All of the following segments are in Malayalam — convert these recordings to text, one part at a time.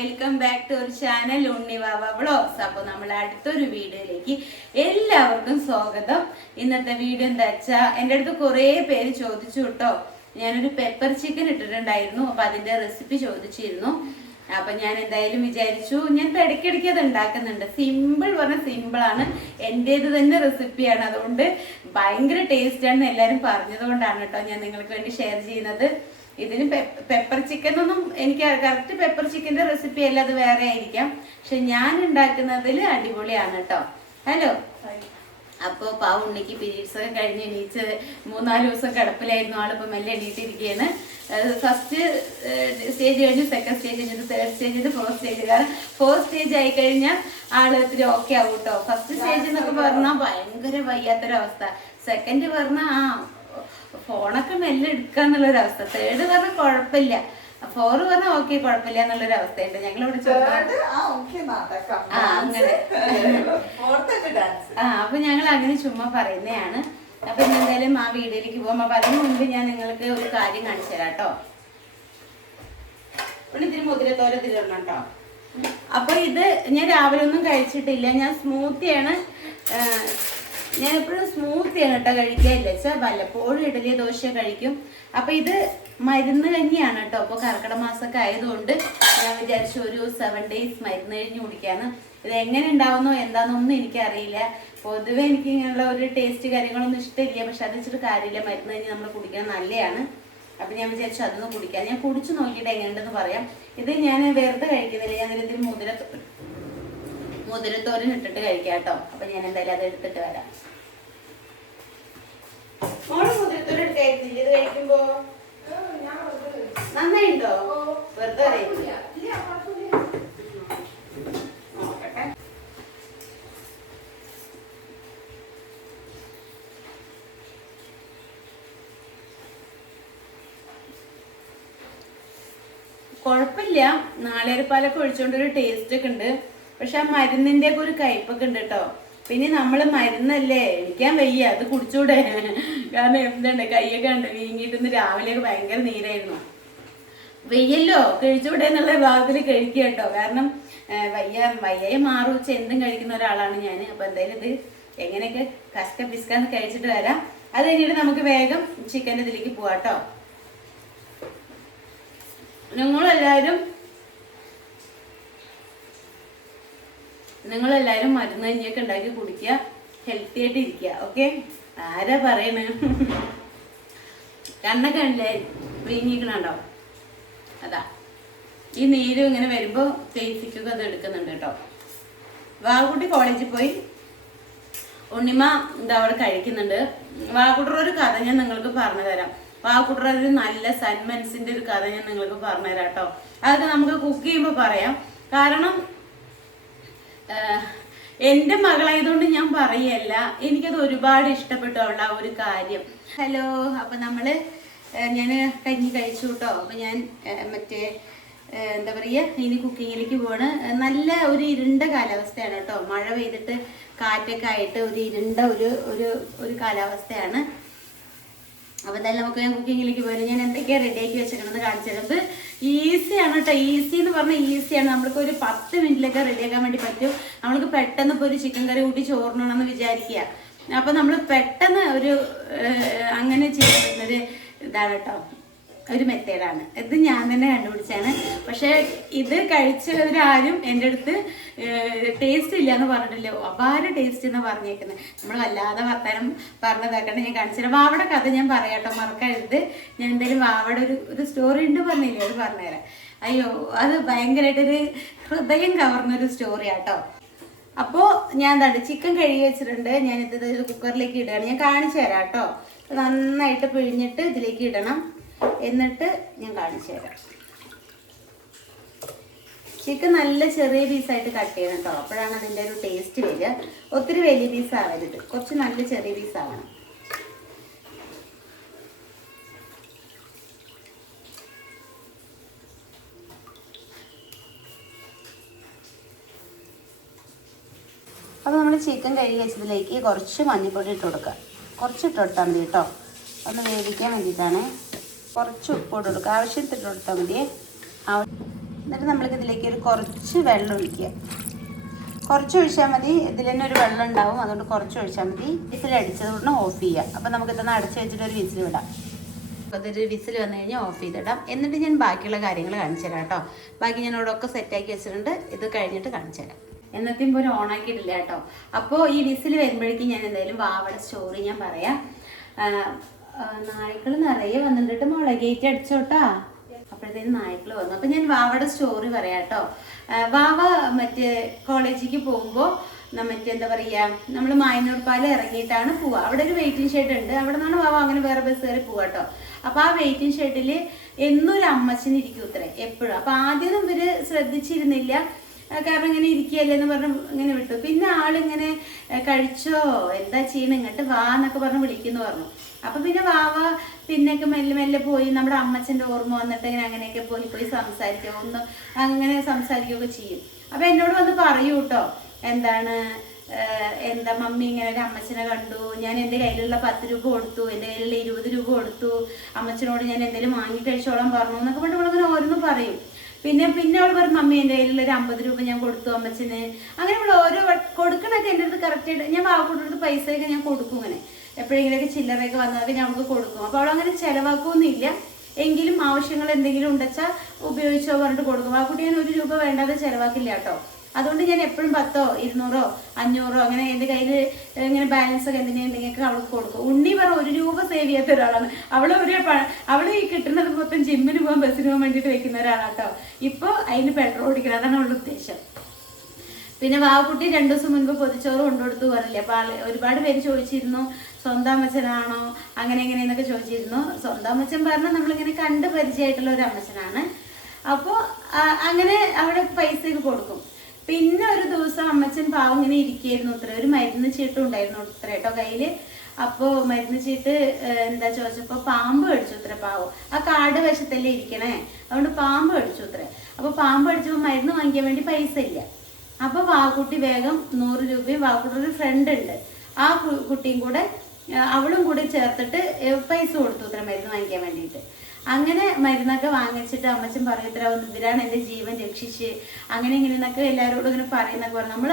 വെൽക്കം ബാക്ക് ടു ഒരു ചാനൽ ഉണ്ണിവാവ വ്ളോഗ്സ്. അപ്പോൾ നമ്മൾ അടുത്തൊരു വീഡിയോയിലേക്ക് എല്ലാവർക്കും സ്വാഗതം. ഇന്നത്തെ വീഡിയോ എന്താ വെച്ചാൽ എൻ്റെ അടുത്ത് കുറേ പേര് ചോദിച്ചു കേട്ടോ. ഞാനൊരു പെപ്പർ ചിക്കൻ ഇട്ടിട്ടുണ്ടായിരുന്നു, അപ്പൊ അതിന്റെ റെസിപ്പി ചോദിച്ചിരുന്നു. അപ്പൊ ഞാൻ എന്തായാലും വിചാരിച്ചു, ഞാൻ ഇപ്പൊ ഇടയ്ക്കിടയ്ക്ക് അത് ഉണ്ടാക്കുന്നുണ്ട്. സിമ്പിൾ പറഞ്ഞാൽ സിമ്പിൾ ആണ്, എന്റേത് തന്നെ റെസിപ്പിയാണ്. അതുകൊണ്ട് ഭയങ്കര ടേസ്റ്റ് ആണെന്ന് എല്ലാവരും പറഞ്ഞത് കൊണ്ടാണ് കേട്ടോ ഞാൻ നിങ്ങൾക്ക് വേണ്ടി ഷെയർ ചെയ്യുന്നത്. ഇതിന് പെപ്പർ ചിക്കൻ ഒന്നും എനിക്ക് കറക്റ്റ് പെപ്പർ ചിക്കന്റെ റെസിപ്പി അല്ല, അത് വേറെ ആയിരിക്കാം. പക്ഷെ ഞാൻ ഉണ്ടാക്കുന്നതിൽ അടിപൊളിയാണ് കേട്ടോ. ഹലോ. അപ്പോൾ ഉണ്ണിക്ക് പീരീഡ്സ് ഒക്കെ കഴിഞ്ഞ് എണീച്ച് 3-4 ദിവസം കിടപ്പിലായിരുന്നു. ആളിപ്പോൾ മെല്ലെ എണീറ്റിരിക്കുകയാണ്. ഫസ്റ്റ് സ്റ്റേജ് കഴിഞ്ഞു, സെക്കൻഡ് സ്റ്റേജ് കഴിഞ്ഞിട്ട് തേർഡ് സ്റ്റേജ് ചെയ്ത് ഫോർത്ത് സ്റ്റേജ്. കാരണം ഫോർത്ത് സ്റ്റേജ് ആയി കഴിഞ്ഞാൽ ആള് ഇത്തിരി ഓക്കെ ആവും കേട്ടോ. ഫസ്റ്റ് സ്റ്റേജ് എന്നൊക്കെ പറഞ്ഞാൽ ഭയങ്കര വയ്യാത്തൊരവസ്ഥ. സെക്കൻഡ് പറഞ്ഞാൽ ഫോണൊക്കെ മെല്ലെ എടുക്കാന്നുള്ളൊരവസ്ഥ. തേർഡ് പറഞ്ഞാൽ കുഴപ്പമില്ല, 4 പറഞ്ഞാൽ ഓക്കെ കുഴപ്പമില്ല എന്നുള്ളൊരു അവസ്ഥയുണ്ട്. ഞങ്ങളിവിടെ അങ്ങനെ അപ്പൊ ഞങ്ങൾ അങ്ങനെ ചുമ്മാ പറയുന്നതാണ്. അപ്പൊ എന്തായാലും ആ വീഡിയോയിലേക്ക് പോകാം. അപ്പൊ അതിന് മുൻപ് ഞാൻ നിങ്ങൾക്ക് ഒരു കാര്യം കാണിച്ചു തരാം കേട്ടോ. പിന്നെ ഇതിന് മുതിരത്തോര തിരണം കേട്ടോ. അപ്പൊ ഇത് ഞാൻ രാവിലെ ഒന്നും കഴിച്ചിട്ടില്ല. ഞാൻ സ്മൂത്തിയാണ്, ഞാൻ എപ്പോഴും സ്മൂത്തിയാണ് കേട്ടോ കഴിക്കുകയില്ല വെച്ചാൽ വല്ലപ്പോഴും ഇഡലി ദോശ കഴിക്കും. അപ്പൊ ഇത് മരുന്ന് കഞ്ഞിയാണ് കേട്ടോ. അപ്പോൾ കർക്കിടക മാസമൊക്കെ ആയതുകൊണ്ട് ഞാൻ വിചാരിച്ചു ഒരു 7 days മരുന്ന് കഴിഞ്ഞ് കുടിക്കാന്ന്. ഇത് എങ്ങനെ ഉണ്ടാവുന്നോ എന്താണെന്നൊന്നും എനിക്കറിയില്ല. പൊതുവെ എനിക്ക് ഇങ്ങനെയുള്ള ഒരു ടേസ്റ്റ് കാര്യങ്ങളൊന്നും ഇഷ്ടമില്ല. പക്ഷെ അത് വെച്ചിട്ട് കാര്യമില്ല, മരുന്ന് കഴിഞ്ഞ് നമ്മൾ കുടിക്കാൻ നല്ലതാണ്. അപ്പം ഞാൻ വിചാരിച്ചു അതൊന്ന് കുടിക്കാം. ഞാൻ കുടിച്ചു നോക്കിയിട്ട് എങ്ങനെയുണ്ടെന്ന് പറയാം. ഇത് ഞാൻ വെറുതെ കഴിക്കുന്നില്ല, ഞാൻ ഇതിൽ മുതിരത്തോരൻ ഇട്ടിട്ട് കഴിക്കാം കേട്ടോ. അപ്പം ഞാൻ എന്തായാലും അത് എടുത്തിട്ട് വരാം. മോള് മുതിരത്തോരൻ എടുക്കായിരുന്നില്ല ഇത് കഴിക്കുമ്പോ? നന്നായിട്ടോ? വെറുതെ അറിയില്ല. നോക്കട്ടെ. കുഴപ്പമില്ല, നാളികേരപ്പാലൊക്കെ ഒഴിച്ചുകൊണ്ടൊരു ടേസ്റ്റ് ഒക്കെ ഉണ്ട്. പക്ഷെ ആ മരുന്നിന്റെ ഒക്കെ ഒരു കയ്പൊക്കെ ഉണ്ട് കേട്ടോ. പിന്നെ നമ്മള് മരുന്നല്ലേ, എനിക്കാൻ വയ്യ, അത് കുടിച്ചൂടെ? കാരണം എന്തുണ്ട്, കൈയൊക്കെ ഉണ്ട് വീങ്ങിയിട്ടിന്ന് രാവിലെയൊക്കെ ഭയങ്കര നീരായിരുന്നു. വെയ്യല്ലോ, കഴിച്ചൂടെ എന്നുള്ള ഭാഗത്തിൽ കഴിക്കുക കേട്ടോ. കാരണം വയ്യയെ മാറി വെച്ച് എന്തും കഴിക്കുന്ന ഒരാളാണ് ഞാൻ. അപ്പൊ എന്തായാലും ഇത് എങ്ങനെയൊക്കെ കഷ്ക പിസ്കാന്ന് കഴിച്ചിട്ട് വരാം. അത് കഴിഞ്ഞിട്ട് നമുക്ക് വേഗം ചിക്കൻ്റെ ഇതിലേക്ക് പോവാം കേട്ടോ. നിങ്ങളെല്ലാവരും മരുന്ന് കഞ്ഞിയൊക്കെ ഉണ്ടാക്കി കുടിക്കുക, ഹെൽത്തി ആയിട്ട് ഇരിക്കുക. ഓക്കെ? ആരാ പറയണേ? കണ്ണൊക്കെ ഉണ്ടല്ലേ വീങ്ങിക്കണുണ്ടോ? അതാ ഈ നീരും ഇങ്ങനെ വരുമ്പോൾ ഫേസിക്കൊക്കെ അത് എടുക്കുന്നുണ്ട് കേട്ടോ. വാകുട്ടി കോളേജിൽ പോയി, ഉണ്ണിമ എന്താ അവിടെ കഴിക്കുന്നുണ്ട്. വാകുട്ടർ ഒരു കഥ ഞാൻ നിങ്ങൾക്ക് പറഞ്ഞു തരാം. വാകുട്ടർ ഒരു നല്ല സന്മൻസിന്റെ ഒരു കഥ ഞാൻ നിങ്ങൾക്ക് പറഞ്ഞു തരാം കേട്ടോ. അതൊക്കെ നമുക്ക് കുക്ക് ചെയ്യുമ്പോൾ പറയാം. കാരണം എൻ്റെ മകളായതുകൊണ്ട് ഞാൻ പറയല്ല, എനിക്കത് ഒരുപാട് ഇഷ്ടപ്പെട്ടു അവളുടെ ആ ഒരു കാര്യം. ഹലോ. അപ്പൊ ഞാൻ കഞ്ഞി കഴിച്ചു കേട്ടോ. അപ്പൊ ഞാൻ മറ്റേ എന്താ പറയുക, ഇനി കുക്കിങ്ങിലേക്ക് പോവാണ്. നല്ല ഒരു ഇരുണ്ട കാലാവസ്ഥയാണ് കേട്ടോ. മഴ പെയ്തിട്ട് കാറ്റൊക്കെ ആയിട്ട് ഒരു ഇരുണ്ട ഒരു കാലാവസ്ഥയാണ്. അപ്പൊ എന്തായാലും നമുക്ക് ഞാൻ കുക്കിങ്ങിലേക്ക് പോയാലും ഞാൻ എന്തൊക്കെയാണ് റെഡിയാക്കി വെച്ചിട്ടുണ്ടെന്ന് കാണിച്ചു തരാം. ഇത് ഈസിയാണ് കേട്ടോ. ഈസി എന്ന് പറഞ്ഞാൽ ഈസിയാണ്. നമ്മൾക്ക് ഒരു 10 മിനിറ്റിലൊക്കെ റെഡിയാക്കാൻ വേണ്ടി പറ്റും. നമ്മൾക്ക് പെട്ടെന്ന് ഇപ്പോൾ ഒരു ചിക്കൻ കറി കൂട്ടി ചോറിനണമെന്ന് വിചാരിക്കുക. അപ്പൊ നമ്മൾ പെട്ടെന്ന് അങ്ങനെ ചെയ്യാൻ പറ്റുന്നൊരു ഇതാണ് കേട്ടോ, ഒരു മെത്തേഡാണ്. ഇത് ഞാൻ തന്നെ കണ്ടുപിടിച്ചാണ്. പക്ഷെ ഇത് കഴിച്ചവരാരും എൻ്റെ അടുത്ത് ടേസ്റ്റ് ഇല്ല എന്ന് പറഞ്ഞിട്ടില്ലോ, അപാര ടേസ്റ്റ് എന്ന് പറഞ്ഞേക്കുന്നത്. നമ്മൾ വല്ലാതെ വർത്താനം പറഞ്ഞതാക്കണ്ട. ഞാൻ കാണിച്ചുതരാം. വാവയുടെ കഥ ഞാൻ പറയാട്ടോ, മറക്കരുത്. ഞാൻ എന്തായാലും വാവയുടെ ഒരു സ്റ്റോറി ഉണ്ട് പറഞ്ഞില്ലേ, അത് പറഞ്ഞുതരാം. അയ്യോ, അത് ഭയങ്കരമായിട്ടൊരു ഹൃദയം കവർന്നൊരു സ്റ്റോറിയാട്ടോ. അപ്പോൾ ഞാൻ ചിക്കൻ കഴുകി വെച്ചിട്ടുണ്ട്. ഞാനിത് കുക്കറിലേക്ക് ഇടുകയാണ്. ഞാൻ കാണിച്ചു തരാം കേട്ടോ. നന്നായിട്ട് പിഴിഞ്ഞിട്ട് ഇതിലേക്ക് ഇടണം. എന്നിട്ട് ഞാൻ കാണിച്ചു തരാം. ചിക്കൻ നല്ല ചെറിയ പീസായിട്ട് കട്ട് ചെയ്യണം കേട്ടോ. അപ്പോഴാണ് അതിൻ്റെ ഒരു ടേസ്റ്റ് വരിക. ഒത്തിരി വലിയ പീസ് ആവരുത്, കുറച്ച് നല്ല ചെറിയ പീസ് ആവണം. അപ്പോൾ നമ്മൾ ചിക്കൻ കഴുകി വെച്ചതിലേക്ക് കുറച്ച് മഞ്ഞൾപ്പൊടി ഇട്ട് കൊടുക്കുക. കുറച്ച് ഇട്ട് കൊടുത്താൽ മതി കേട്ടോ, ഒന്ന് വേവിക്കാൻ വേണ്ടിയിട്ടാണ്. കുറച്ച് ഉപ്പ് ഇട്ട് കൊടുക്കുക, ആവശ്യത്തിന് ഇട്ട് കൊടുത്താൽ മതി. എന്നിട്ട് നമ്മൾക്ക് ഇതിലേക്ക് ഒരു കുറച്ച് വെള്ളം ഒഴിക്കുക. കുറച്ച് ഒഴിച്ചാൽ മതി, ഇതിൽ തന്നെ ഒരു വെള്ളം ഉണ്ടാവും, അതുകൊണ്ട് കുറച്ച് ഒഴിച്ചാൽ മതി. വിസിലടിച്ചത് കൊണ്ട് ഓഫ് ചെയ്യുക. അപ്പോൾ നമുക്ക് ഇതൊന്ന് അടച്ച് വെച്ചിട്ട് ഒരു വിസിൽ വിടാം. അതൊരു വിസിൽ വന്നു കഴിഞ്ഞാൽ ഓഫ് ചെയ്തിടാം. എന്നിട്ട് ഞാൻ ബാക്കിയുള്ള കാര്യങ്ങൾ കാണിച്ചു തരാം കേട്ടോ. ബാക്കി ഞാൻ ഇവിടെ ഒക്കെ സെറ്റാക്കി വെച്ചിട്ടുണ്ട്. ഇത് കഴിഞ്ഞിട്ട് കാണിച്ചു തരാം. എന്നത്തെയും പോലെ ഓണാക്കിയിട്ടില്ല കേട്ടോ. അപ്പോൾ ഈ വിസിൽ വരുമ്പോഴേക്കും ഞാൻ എന്തായാലും വാവയുടെ സ്റ്റോറി ഞാൻ പറയാം. നായ്ക്കൾ നിറയെ വന്നിട്ട് മോളെ ഗേറ്റ് അടിച്ചോട്ടാ. അപ്പോഴത്തേനും നായ്ക്കൾ വന്നു. അപ്പം ഞാൻ വാവയുടെ സ്റ്റോറി പറയാം കേട്ടോ. വാവ മറ്റേ കോളേജിലേക്ക് പോകുമ്പോൾ മറ്റെന്താ പറയുക, നമ്മൾ മായന്നൂർപ്പാലം ഇറങ്ങിയിട്ടാണ് പോവുക. അവിടെ ഒരു വെയിറ്റിംഗ് ഷെഡ് ഉണ്ട്. അവിടെ നിന്നാണ് വാവ അങ്ങനെ വേറെ ബസ് കയറി പോവുക കേട്ടോ. അപ്പോൾ ആ വെയിറ്റിംഗ് ഷെഡിൽ എന്നൊരു അമ്മച്ചൻ ഇരിക്കും ഇത്രേ എപ്പോഴും. അപ്പോൾ ആദ്യം ഇവർ ശ്രദ്ധിച്ചിരുന്നില്ല, കാരണം ഇങ്ങനെ ഇരിക്കുകയല്ലേ എന്ന് പറഞ്ഞ് ഇങ്ങനെ വിട്ടു. പിന്നെ ആളിങ്ങനെ കഴിച്ചോ എന്താ ചെയ്യണം ഇങ്ങോട്ട് വാ എന്നൊക്കെ പറഞ്ഞ് വിളിക്കുന്നു പറഞ്ഞു. അപ്പൊ പിന്നെ വാവ പിന്നെയൊക്കെ മെല്ലെ മെല്ലെ പോയി നമ്മുടെ അമ്മച്ചൻ്റെ ഓർമ്മ വന്നിട്ട് ഇങ്ങനെ അങ്ങനെയൊക്കെ പോയി സംസാരിക്കുക, ഒന്ന് അങ്ങനെ സംസാരിക്കുകയൊക്കെ ചെയ്യും. അപ്പൊ എന്നോട് വന്ന് പറയൂ കേട്ടോ, എന്താ മമ്മി ഇങ്ങനെ ഒരു അമ്മച്ചനെ കണ്ടു, ഞാൻ എൻ്റെ കയ്യിലുള്ള 10 രൂപ കൊടുത്തു, എൻ്റെ കയ്യിലുള്ള 20 രൂപ കൊടുത്തു, അമ്മച്ചനോട് ഞാൻ എന്തെങ്കിലും വാങ്ങി കഴിച്ചോളാൻ പറഞ്ഞു എന്നൊക്കെ പറഞ്ഞിട്ട് ഇവളിങ്ങനെ ഓരോന്നും പറയും. പിന്നെ അവൾ പറയും മമ്മി എൻ്റെ കയ്യിലുള്ള ഒരു 50 രൂപ ഞാൻ കൊടുത്തു അമ്മച്ചന്. അങ്ങനെ ഇവിടെ ഓരോ കൊടുക്കണൊക്കെ എൻ്റെ അടുത്ത് കറക്റ്റായിട്ട് ഞാൻ വാവക്കൂട്ടടുത്ത് പൈസയൊക്കെ ഞാൻ കൊടുക്കും. ഇങ്ങനെ എപ്പോഴെങ്കിലുമൊക്കെ ചില്ലറയൊക്കെ വന്നതൊക്കെ ഞങ്ങൾക്ക് കൊടുക്കും. അപ്പോൾ അവളങ്ങനെ ചിലവാക്കൊന്നുമില്ല, എങ്കിലും ആവശ്യങ്ങൾ എന്തെങ്കിലും ഉണ്ടെച്ചാൽ ഉപയോഗിച്ചോ പറഞ്ഞിട്ട് കൊടുക്കും. വാവക്കുട്ടി ഞാൻ 1 രൂപ വേണ്ടാതെ ചിലവാക്കില്ല കേട്ടോ. അതുകൊണ്ട് ഞാൻ എപ്പോഴും 10ഓ 200ഓ 500ഓ അങ്ങനെ എൻ്റെ കയ്യിൽ ഇങ്ങനെ ബാലൻസ് ഒക്കെ എന്തെങ്കിലുമൊക്കെ അവൾക്ക് കൊടുക്കും. ഉണ്ണി പറ 1 രൂപ സേവ് ചെയ്യാത്ത ഒരാളാണ്. അവൾ ഈ കിട്ടുന്നത് മൊത്തം ജിമ്മിന് പോകാൻ ബസ്സിന് പോകാൻ വേണ്ടിയിട്ട് വെക്കുന്ന ഒരാളാണ് കേട്ടോ. ഇപ്പോൾ അതിന് പെട്രോൾ ഓടിക്കണം, അതാണ് അവളുടെ ഉദ്ദേശം. പിന്നെ വാവക്കുട്ടി 2 ദിവസം മുൻപ് പൊതിച്ചോറ് കൊണ്ടുകൊടുത്തു പറഞ്ഞില്ലേ. അപ്പോൾ ഒരുപാട് പേര് ചോദിച്ചിരുന്നു സ്വന്തം അമ്മച്ചനാണോ അങ്ങനെ എങ്ങനെയെന്നൊക്കെ ചോദിച്ചിരുന്നു. സ്വന്തം അമ്മച്ചൻ പറഞ്ഞാൽ നമ്മളിങ്ങനെ കണ്ട് പരിചയമായിട്ടുള്ള ഒരു അമ്മച്ചനാണ്. അപ്പോൾ അങ്ങനെ അവിടെ പൈസയൊക്കെ കൊടുക്കും. പിന്നെ ഒരു ദിവസം അമ്മച്ചൻ പാവം ഇങ്ങനെ ഇരിക്കുകയായിരുന്നു ഇത്ര, ഒരു മരുന്ന് ചീട്ടും ഉണ്ടായിരുന്നു ഇത്ര കേട്ടോ കയ്യിൽ. അപ്പോൾ മരുന്ന് ചീട്ട് എന്താ ചോദിച്ചപ്പോൾ പാമ്പ് കടിച്ചു ഇത്ര പാവം. ആ കാട് വശത്തല്ലേ ഇരിക്കണേ, അതുകൊണ്ട് പാമ്പ് കടിച്ചു ഇത്ര. അപ്പോൾ പാമ്പ് കടിച്ചപ്പോൾ മരുന്ന് വാങ്ങിക്കാൻ വേണ്ടി പൈസ ഇല്ല. അപ്പോൾ വാവക്കുട്ടി വേഗം 100 രൂപയും വാവക്കുട്ടിയുടെ ഒരു ഫ്രണ്ട് ഉണ്ട്, ആ കുട്ടിയും കൂടെ അവളും കൂടി ചേർത്തിട്ട് പൈസ കൊടുത്തു ഇത്ര മരുന്ന് വാങ്ങിക്കാൻ വേണ്ടിയിട്ട്. അങ്ങനെ മരുന്നൊക്കെ വാങ്ങിച്ചിട്ട് അമ്മച്ചൻ പറയത്ര ഇവരാണ് എൻ്റെ ജീവൻ രക്ഷിച്ച് അങ്ങനെ ഇങ്ങനെയെന്നൊക്കെ എല്ലാവരോടും ഇങ്ങനെ പറയുന്നൊക്കെ പറഞ്ഞു. നമ്മൾ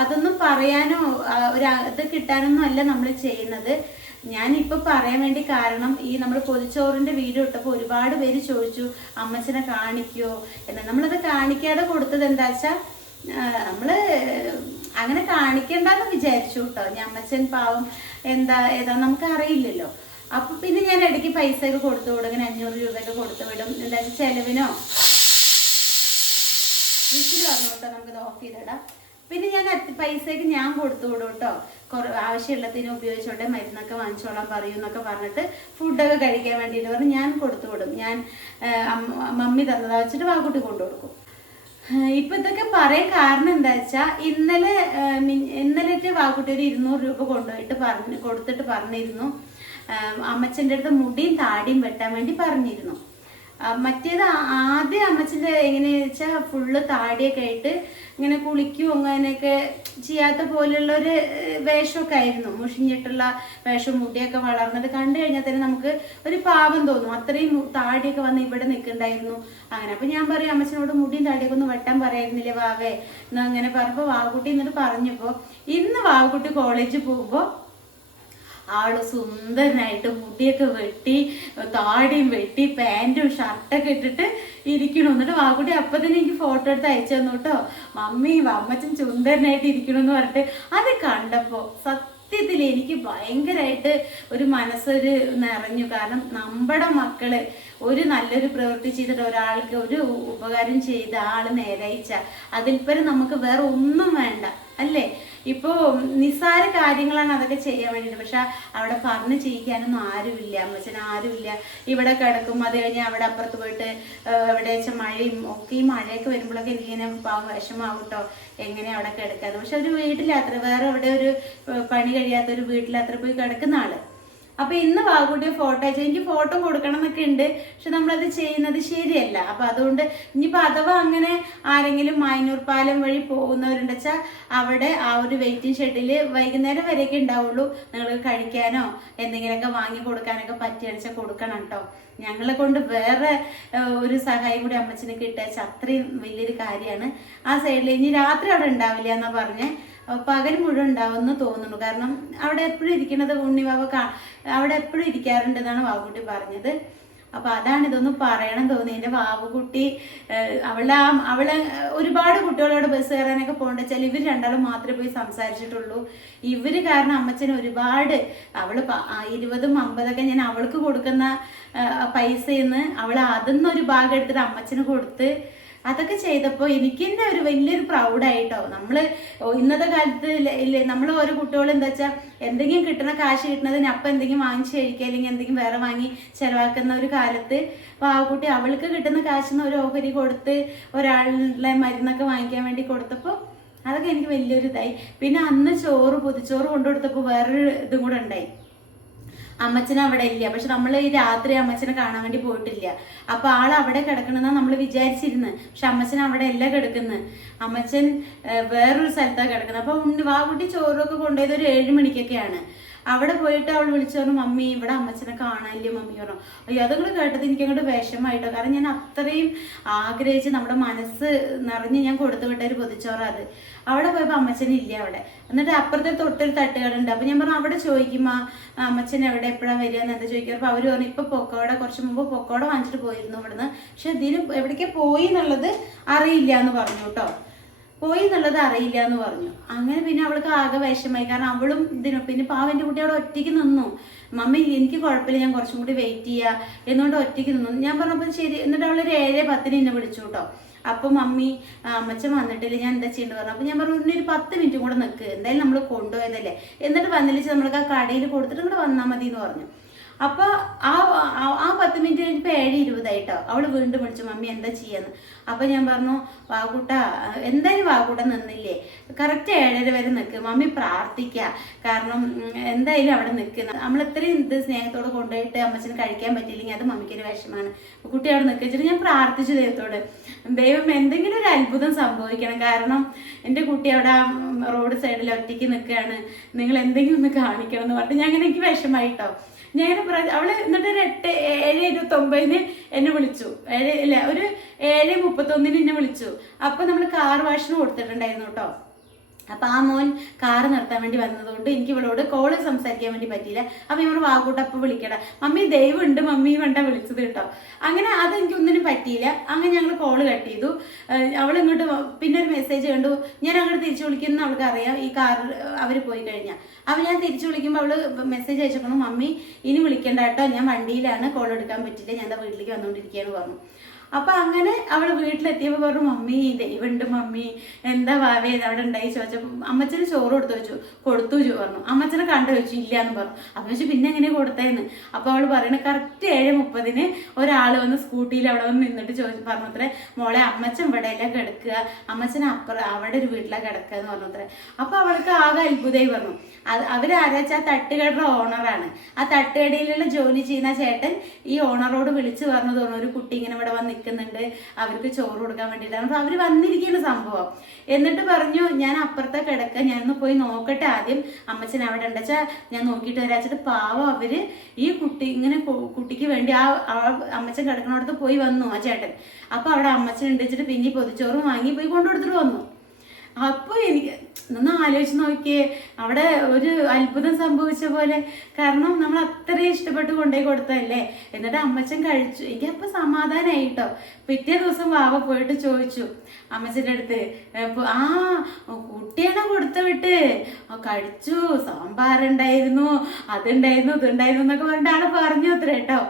അതൊന്നും പറയാനോ ഇത് കിട്ടാനൊന്നും അല്ല നമ്മൾ ചെയ്യുന്നത്. ഞാനിപ്പോൾ പറയാൻ വേണ്ടി കാരണം ഈ നമ്മൾ പൊതിച്ചോറിൻ്റെ വീഡിയോ ഇട്ടപ്പോൾ ഒരുപാട് പേര് ചോദിച്ചു അമ്മച്ചനെ കാണിക്കുമോ എന്ന്. നമ്മളത് കാണിക്കാതെ കൊടുത്തത് എന്താ വെച്ചാൽ നമ്മൾ അങ്ങനെ കാണിക്കണ്ടെന്ന് വിചാരിച്ചു കേട്ടോ. ഞാൻ അമ്മച്ചൻ പാവം ഏതാ നമുക്ക് അറിയില്ലല്ലോ. അപ്പൊ പിന്നെ ഞാൻ ഇടയ്ക്ക് പൈസ ഒക്കെ കൊടുത്തു വിടും, ഇങ്ങനെ 500 രൂപയൊക്കെ കൊടുത്തു വിടും. എന്താ ചെലവിനോ വിസിൽ വന്നു കേട്ടോ, നമുക്കിത് ഓഫ് ചെയ്തിടാം. പിന്നെ ഞാൻ പൈസയൊക്കെ ഞാൻ കൊടുത്തു വിടും കേട്ടോ. ആവശ്യമുള്ളതിന് ഉപയോഗിച്ചോട്ടെ, മരുന്നൊക്കെ വാങ്ങിച്ചോളാൻ പറയൂ എന്നൊക്കെ പറഞ്ഞിട്ട് ഫുഡൊക്കെ കഴിക്കാൻ വേണ്ടിയിട്ട് പറഞ്ഞ് ഞാൻ കൊടുത്തു വിടും. ഞാൻ മമ്മി തന്നതാ വെച്ചിട്ട് വാക്കുട്ടി കൊണ്ടു കൊടുക്കും. ഇപ്പൊ ഇതൊക്കെ പറയാൻ കാരണം എന്താ വെച്ചാൽ ഇന്നലെ വാക്കുട്ടി ഒരു 200 രൂപ കൊടുത്തിട്ട് പറഞ്ഞിരുന്നു അമ്മച്ചൻ്റെ അടുത്ത് മുടിയും താടിയും വെട്ടാൻ വേണ്ടി പറഞ്ഞിരുന്നു. മറ്റേത് ആദ്യം അമ്മച്ചൻ്റെ എങ്ങനെയാ വെച്ചാൽ ഫുള്ള് താടിയൊക്കെ ആയിട്ട് ഇങ്ങനെ കുളിക്കും അങ്ങനെയൊക്കെ ചെയ്യാത്ത പോലെയുള്ളൊരു വേഷമൊക്കെ ആയിരുന്നു, മുഷിഞ്ഞിട്ടുള്ള വേഷം. മുടിയൊക്കെ വളർന്നിട്ട് കണ്ടു കഴിഞ്ഞാൽ തന്നെ നമുക്ക് ഒരു പാവം തോന്നും, അത്രയും താടിയൊക്കെ വന്ന് ഇവിടെ നിൽക്കണ്ടായിരുന്നു അങ്ങനെ. അപ്പം ഞാൻ പറയും അമ്മച്ചനോട് മുടിയും താടിയൊക്കെ ഒന്ന് വെട്ടാൻ പറയായിരുന്നില്ലേ വാവേ എന്ന് അങ്ങനെ പറഞ്ഞപ്പോൾ വാവക്കുട്ടി എന്നിട്ട് പറഞ്ഞപ്പോൾ ഇന്ന് വാവക്കുട്ടി കോളേജിൽ പോകുമ്പോൾ ആള് സുന്ദരനായിട്ട് മുടിയൊക്കെ വെട്ടി താടിയും വെട്ടി പാൻറ്റും ഷർട്ടൊക്കെ ഇട്ടിട്ട് ഇരിക്കണം. എന്നിട്ട് വാക്കുട്ടി അപ്പം തന്നെ എനിക്ക് ഫോട്ടോ എടുത്ത് അയച്ചു തന്നു കേട്ടോ, മമ്മി അമ്മച്ചൻ സുന്ദരനായിട്ട് ഇരിക്കണമെന്ന് പറഞ്ഞിട്ട്. അത് കണ്ടപ്പോൾ സത്യത്തിൽ എനിക്ക് ഭയങ്കരമായിട്ട് ഒരു മനസ്സൊരു നിറഞ്ഞു. കാരണം നമ്മുടെ മക്കള് ഒരു നല്ലൊരു പ്രവൃത്തി ചെയ്തിട്ട് ഒരാൾക്ക് ഒരു ഉപകാരം ചെയ്ത് ആള് നേരയിച്ച അതിൽപ്പരം നമുക്ക് വേറെ ഒന്നും വേണ്ട അല്ലേ. ഇപ്പോൾ നിസ്സാര കാര്യങ്ങളാണ് അതൊക്കെ ചെയ്യാൻ വേണ്ടിയിട്ട്. പക്ഷെ അവിടെ പറഞ്ഞ് ചെയ്യിക്കാനൊന്നും ആരുമില്ല, അമ്മച്ചന് ആരുമില്ല. ഇവിടെ കിടക്കും, അത് കഴിഞ്ഞ് അവിടെ അപ്പുറത്ത് പോയിട്ട് എവിടെ വെച്ചാൽ മഴയും ഒക്കെ, ഈ മഴയൊക്കെ വരുമ്പോഴൊക്കെ എനിക്കിങ്ങനെ പാവം വിഷമാവും കേട്ടോ എങ്ങനെ അവിടെ കിടക്കാന്ന്. പക്ഷെ ഒരു വീട്ടിലത്ര വേറെ എവിടെ ഒരു പണി കഴിയാത്ത ഒരു വീട്ടിലത്ര പോയി കിടക്കുന്ന ആള്. അപ്പൊ ഇന്ന് വാഗുട്ടിയെ ഫോട്ടോ അയച്ചു. എനിക്ക് ഫോട്ടോ കൊടുക്കണം എന്നൊക്കെ ഉണ്ട്, പക്ഷെ നമ്മളത് ചെയ്യുന്നത് ശരിയല്ല. അപ്പൊ അതുകൊണ്ട് ഇനിയിപ്പോ അഥവാ അങ്ങനെ ആരെങ്കിലും മായന്നൂർ പാലം വഴി പോകുന്നവരുണ്ടെച്ചാൽ അവിടെ ആ ഒരു വെയിറ്റിംഗ് ഷെഡില് വൈകുന്നേരം വരെയൊക്കെ ഉണ്ടാവുള്ളൂ. നിങ്ങൾക്ക് കഴിക്കാനോ എന്തെങ്കിലുമൊക്കെ വാങ്ങി കൊടുക്കാനൊക്കെ പറ്റിയാണെച്ചാൽ കൊടുക്കണം കേട്ടോ. ഞങ്ങളെ കൊണ്ട് വേറെ ഒരു സഹായം കൂടി അമ്മച്ചന് കിട്ടിയാച്ചാൽ അത്രയും വലിയൊരു കാര്യമാണ്. ആ സൈഡിൽ ഇനി രാത്രി അവിടെ ഉണ്ടാവില്ല എന്നാ പറഞ്ഞേ, പകൽ മുഴുവൻ ഉണ്ടാവുമെന്ന് തോന്നുന്നു. കാരണം അവിടെ എപ്പോഴും ഇരിക്കുന്നത് ഉണ്ണിവാവ അവിടെ എപ്പോഴും ഇരിക്കാറുണ്ടെന്നാണ് വാവുകുട്ടി പറഞ്ഞത്. അപ്പൊ അതാണ് ഇതൊന്നും പറയണം തോന്നി. എൻ്റെ വാവുകുട്ടി അവളെ ഒരുപാട് കുട്ടികളോട് ബസ് കയറാനൊക്കെ പോകണ്ട വെച്ചാൽ ഇവർ രണ്ടാളും മാത്രമേ പോയി സംസാരിച്ചിട്ടുള്ളൂ. ഇവര് കാരണം അമ്മച്ചന് ഒരുപാട് അവള് 20, 50 ഞാൻ അവൾക്ക് കൊടുക്കുന്ന പൈസയിൽ അവൾ അതിന്നൊരു ഭാഗം എടുത്തിട്ട് അമ്മച്ചന് കൊടുത്ത് അതൊക്കെ ചെയ്തപ്പോൾ എനിക്ക് തന്നെ ഒരു വലിയൊരു പ്രൗഡായിട്ടോ. നമ്മള് ഇന്നത്തെ കാലത്ത് നമ്മൾ ഓരോ കുട്ടികളും എന്താ വെച്ചാൽ എന്തെങ്കിലും കിട്ടുന്ന കാശ് കിട്ടുന്നതിന് അപ്പം എന്തെങ്കിലും വാങ്ങിച്ച് കഴിക്കുക അല്ലെങ്കിൽ എന്തെങ്കിലും വേറെ വാങ്ങി ചെലവാക്കുന്ന ഒരു കാലത്ത് പാവക്കുട്ടി അവൾക്ക് കിട്ടുന്ന കാശിന്ന് ഒരു ഓഹരി കൊടുത്ത് ഒരാളുടെ മരുന്നൊക്കെ വാങ്ങിക്കാൻ വേണ്ടി കൊടുത്തപ്പോൾ അതൊക്കെ എനിക്ക് വലിയൊരു ഇതായി. പിന്നെ അന്ന് പൊതിച്ചോറ് കൊണ്ടുകൊടുത്തപ്പോൾ വേറൊരു ഇതും കൂടെ ഉണ്ടായി. അമ്മച്ചൻ അവിടെ ഇല്ല, പക്ഷെ നമ്മൾ ഈ രാത്രി അമ്മച്ചനെ കാണാൻ വേണ്ടി പോയിട്ടില്ല. അപ്പൊ ആൾ അവിടെ കിടക്കണമെന്നാ നമ്മൾ വിചാരിച്ചിരുന്നു, പക്ഷെ അമ്മച്ചൻ അവിടെ അല്ല കിടക്കുന്നത്. അമ്മച്ചൻ വേറൊരു സ്ഥലത്താണ് കിടക്കുന്നത്. അപ്പൊ വാവുകുട്ടി ചോറൊക്കെ കൊണ്ടുപോയത് ഒരു 7 മണിക്കൊക്കെയാണ്. അവിടെ പോയിട്ട് അവൾ വിളിച്ചു പറഞ്ഞു, മമ്മി ഇവിടെ അമ്മച്ചനെ കാണാനില്ലേ മമ്മി പറഞ്ഞു. അയ്യോ അതുങ്ങൾ കേട്ടത് എനിക്ക് അങ്ങോട്ട് വിഷമായിട്ടോ. കാരണം ഞാൻ അത്രയും ആഗ്രഹിച്ച് നമ്മുടെ മനസ്സ് നിറഞ്ഞ് ഞാൻ കൊടുത്തു വിട്ട ഒരു പൊതിച്ചോറ അത്. അവിടെ പോയപ്പോൾ അമ്മച്ചനില്ല അവിടെ. എന്നിട്ട് അപ്പുറത്തെ തൊട്ടൊരു തട്ടുകടുണ്ട്. അപ്പൊ ഞാൻ പറഞ്ഞു അവിടെ ചോദിക്കുമ്പോ അമ്മച്ചൻ എവിടെ എപ്പോഴാണ് വരിക എന്ന് എന്താ ചോദിക്കുക. അപ്പൊ അവര് പറഞ്ഞു ഇപ്പൊ കുറച്ച് മുമ്പ് പൊക്കോട വാങ്ങിച്ചിട്ട് പോയിരുന്നു ഇവിടുന്ന്, പക്ഷെ ഇതിന് എവിടേക്ക് പോയി എന്നുള്ളത് അറിയില്ല എന്ന് പറഞ്ഞു കേട്ടോ. പോയി എന്നുള്ളത് അറിയില്ല എന്ന് പറഞ്ഞു. അങ്ങനെ പിന്നെ അവൾക്ക് ആകെ വിഷമായി. കാരണം അവളും പിന്നെ പാവന്റെ കുട്ടി അവിടെ ഒറ്റയ്ക്ക് നിന്നു. മമ്മി എനിക്ക് കുഴപ്പമില്ല, ഞാൻ കുറച്ചും കൂടി വെയിറ്റ് ചെയ്യാം എന്നുകൊണ്ട് ഒറ്റയ്ക്ക് നിന്നു. ഞാൻ പറഞ്ഞപ്പോൾ ശരി. എന്നിട്ട് അവളൊരു 7:10 എന്നെ വിളിച്ചു കേട്ടോ. അപ്പൊ മമ്മി അമ്മച്ചൻ വന്നിട്ടില്ല, ഞാൻ എന്താ ചെയ്യേണ്ടത് പറഞ്ഞു. അപ്പൊ ഞാൻ പറഞ്ഞു ഒരു 10 മിനിറ്റും കൂടെ നിൽക്ക്, എന്തായാലും നമ്മൾ കൊണ്ടുപോയതല്ലേ, എന്നിട്ട് വന്നില്ല നമ്മൾക്ക് ആ കടയിൽ കൊടുത്തിട്ട് ഇവിടെ വന്നാൽ മതി എന്ന് പറഞ്ഞു. അപ്പൊ ആ 10 മിനിറ്റ് കഴിഞ്ഞപ്പോ 7:20 അവള് വീണ്ടും വിളിച്ചു, മമ്മി എന്താ ചെയ്യാന്ന്. അപ്പൊ ഞാൻ പറഞ്ഞു വാഗൂട്ട എന്തായാലും വാഗൂട്ട നിന്നില്ലേ, കറക്റ്റ് 7:30 വരെ നിൽക്ക്, മമ്മി പ്രാർത്ഥിക്ക, കാരണം എന്തായാലും അവിടെ നിൽക്കുന്നത് നമ്മൾ ഇത്രയും ഇത് സ്നേഹത്തോട് കൊണ്ടുപോയിട്ട് അമ്മച്ചന് കഴിക്കാൻ പറ്റിയില്ലെങ്കിൽ അത് മമ്മിക്കൊരു വിഷമാണ്. കുട്ടി അവിടെ നിൽക്കിച്ചിട്ട് ഞാൻ പ്രാർത്ഥിച്ചു ദൈവത്തോട്, ദൈവം എന്തെങ്കിലും ഒരു അത്ഭുതം സംഭവിക്കണം, കാരണം എൻ്റെ കുട്ടി അവിടെ റോഡ് സൈഡിൽ ഒറ്റയ്ക്ക് നിൽക്കുകയാണ്, നിങ്ങൾ എന്തെങ്കിലും ഒന്ന് കാണിക്കണം എന്ന് പറഞ്ഞിട്ട് ഞാൻ അങ്ങനെ എനിക്ക് വിഷമായിട്ടോ. ഞാൻ അവള് എന്നിട്ട് ഒരു 7:29 എന്നെ വിളിച്ചു, ഒരു 7:31 എന്നെ വിളിച്ചു. അപ്പൊ നമ്മൾ കാർ വാഷിന് കൊടുത്തിട്ടുണ്ടായിരുന്നു കേട്ടോ. അപ്പൊ ആ മോൻ കാറ് നിർത്താൻ വേണ്ടി വന്നതുകൊണ്ട് എനിക്ക് ഇവളോട് കോള് സംസാരിക്കാൻ വേണ്ടി പറ്റിയില്ല. അപ്പൊ ഇവർ വാഗൂട്ടപ്പം വിളിക്കട, മമ്മി ദൈവം ഉണ്ട് മമ്മി വേണ്ട വിളിച്ചത് കേട്ടോ. അങ്ങനെ അത് എനിക്കൊന്നിനും പറ്റിയില്ല. അങ്ങനെ ഞങ്ങൾ കോള് കട്ട് ചെയ്തു. അവൾ ഇങ്ങോട്ട് പിന്നെ ഒരു മെസ്സേജ് കണ്ടു, ഞാൻ അങ്ങോട്ട് തിരിച്ചു വിളിക്കുന്ന അവൾക്ക് അറിയാം ഈ കാർ അവർ പോയി കഴിഞ്ഞാൽ. അപ്പൊ ഞാൻ തിരിച്ചു വിളിക്കുമ്പോൾ അവള് മെസ്സേജ് അയച്ചോളൂ, മമ്മി ഇനി വിളിക്കണ്ട കേട്ടോ, ഞാൻ വണ്ടിയിലാണ്, കോൾ എടുക്കാൻ പറ്റില്ല, ഞാൻ എന്താ വീട്ടിലേക്ക് വന്നുകൊണ്ടിരിക്കുകയെന്ന് പറഞ്ഞു. അപ്പൊ അങ്ങനെ അവള് വീട്ടിലെത്തിയപ്പോ പറഞ്ഞു, മമ്മി ദൈവമുണ്ട് മമ്മി, എന്താ വാവേ അവിടെ ഉണ്ടായി ചോദിച്ചപ്പോ അമ്മച്ചന് ചോറ് കൊടുത്തു പറഞ്ഞു. അമ്മച്ചനെ കണ്ടു വെച്ചു, ഇല്ല എന്ന് പറഞ്ഞു. അപ്പൊ വെച്ചു പിന്നെ എങ്ങനെ കൊടുത്തേന്ന്. അപ്പൊ അവള് പറയണ കറക്റ്റ് 7:30 ഒരാള് വന്ന് സ്കൂട്ടിയിൽ അവിടെ വന്ന് നിന്നിട്ട് പറഞ്ഞത്രേ, മോളെ അമ്മച്ചൻ ഇവിടെ എല്ലാം കിടക്കുക, അമ്മച്ചൻ അവിടെ ഒരു വീട്ടിലാണ് കിടക്കുക എന്ന് പറഞ്ഞത്രേ. അപ്പൊ അവൾക്ക് ആകെ അത്ഭുതമായി പറഞ്ഞു. അവരാരാച്ച ആ തട്ടുകടയുടെ ഓണറാണ്. ആ തട്ടുകടയിലുള്ള ജോലി ചെയ്യുന്ന ചേട്ടൻ ഈ ഓണറോട് വിളിച്ചു പറഞ്ഞു തോന്നുന്നു, ഒരു കുട്ടി ഇങ്ങനെ ഇവിടെ വന്ന് നിൽക്കുന്നുണ്ട്, അവർക്ക് ചോറ് കൊടുക്കാൻ വേണ്ടിയിട്ടാണ്. അപ്പൊ അവര് വന്നിരിക്കുന്ന സംഭവം. എന്നിട്ട് പറഞ്ഞു, ഞാൻ അപ്പുറത്തെ കിടക്ക, ഞാനൊന്ന് പോയി നോക്കട്ടെ ആദ്യം അമ്മച്ചൻ അവിടെ ഉണ്ടെച്ചാ ഞാൻ നോക്കിയിട്ട് വരാച്ചിട്ട്. പാവം അവര് ഈ കുട്ടിക്ക് വേണ്ടി ആ അമ്മച്ചൻ കിടക്കണോടത്ത് പോയി വന്നു ആ ചേട്ടൻ. അപ്പൊ അവിടെ അമ്മച്ചൻ ഉണ്ടിച്ചിട്ട് പിന്നെ പൊതിച്ചോറും വാങ്ങി പോയി കൊണ്ടുകൊടുത്തിട്ട് വന്നു. അപ്പൊ എനിക്ക് ഒന്ന് ആലോചിച്ച് നോക്കിയേ, അവിടെ ഒരു അത്ഭുതം സംഭവിച്ച പോലെ. കാരണം നമ്മൾ അത്രയും ഇഷ്ടപ്പെട്ട് കൊണ്ടുപോയി കൊടുത്തതല്ലേ. എന്നിട്ട് അമ്മച്ചൻ കഴിച്ചു. എനിക്ക് അപ്പൊ സമാധാനായിട്ടോ. പിറ്റേ ദിവസം വാവ പോയിട്ട് ചോദിച്ചു അമ്മച്ചൻ്റെ അടുത്ത്, ആ കുട്ടിയാണോ കൊടുത്തു വിട്ട്, കഴിച്ചു, സാമ്പാറുണ്ടായിരുന്നു, അതുണ്ടായിരുന്നു, ഇതുണ്ടായിരുന്നു എന്നൊക്കെ പറഞ്ഞിട്ട് ആളെ പറഞ്ഞു അത്ര കേട്ടോ.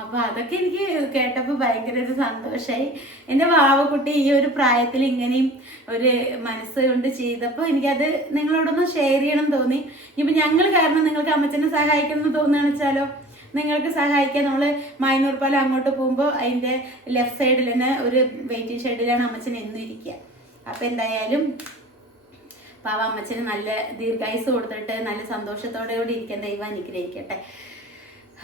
അപ്പൊ അതൊക്കെ എനിക്ക് കേട്ടപ്പോൾ ഭയങ്കര ഒരു സന്തോഷമായി. എൻ്റെ വാവക്കുട്ടി ഈ ഒരു പ്രായത്തിൽ ഇങ്ങനെയും ഒരു മനസ്സ് കൊണ്ട് ചെയ്തപ്പോൾ എനിക്കത് നിങ്ങളോടൊന്ന് ഷെയർ ചെയ്യണം തോന്നി. ഇനിയിപ്പോൾ ഞങ്ങൾ കാരണം നിങ്ങൾക്ക് അമ്മച്ചനെ സഹായിക്കണം എന്ന് തോന്നുകയാണെന്ന് വെച്ചാലോ, നിങ്ങൾക്ക് സഹായിക്കാൻ നമ്മൾ മായന്നൂർ പാലം അങ്ങോട്ട് പോകുമ്പോൾ അതിൻ്റെ ലെഫ്റ്റ് സൈഡിൽ തന്നെ ഒരു വെയിറ്റിംഗ് ഷെഡിലാണ് അമ്മച്ചൻ എന്നും ഇരിക്കുക. അപ്പം എന്തായാലും പാവ അമ്മച്ചന് നല്ല ദീർഘായുസ് കൊടുത്തിട്ട് നല്ല സന്തോഷത്തോടെ കൂടി ഇരിക്കാൻ ദൈവം അനുഗ്രഹിക്കട്ടെ.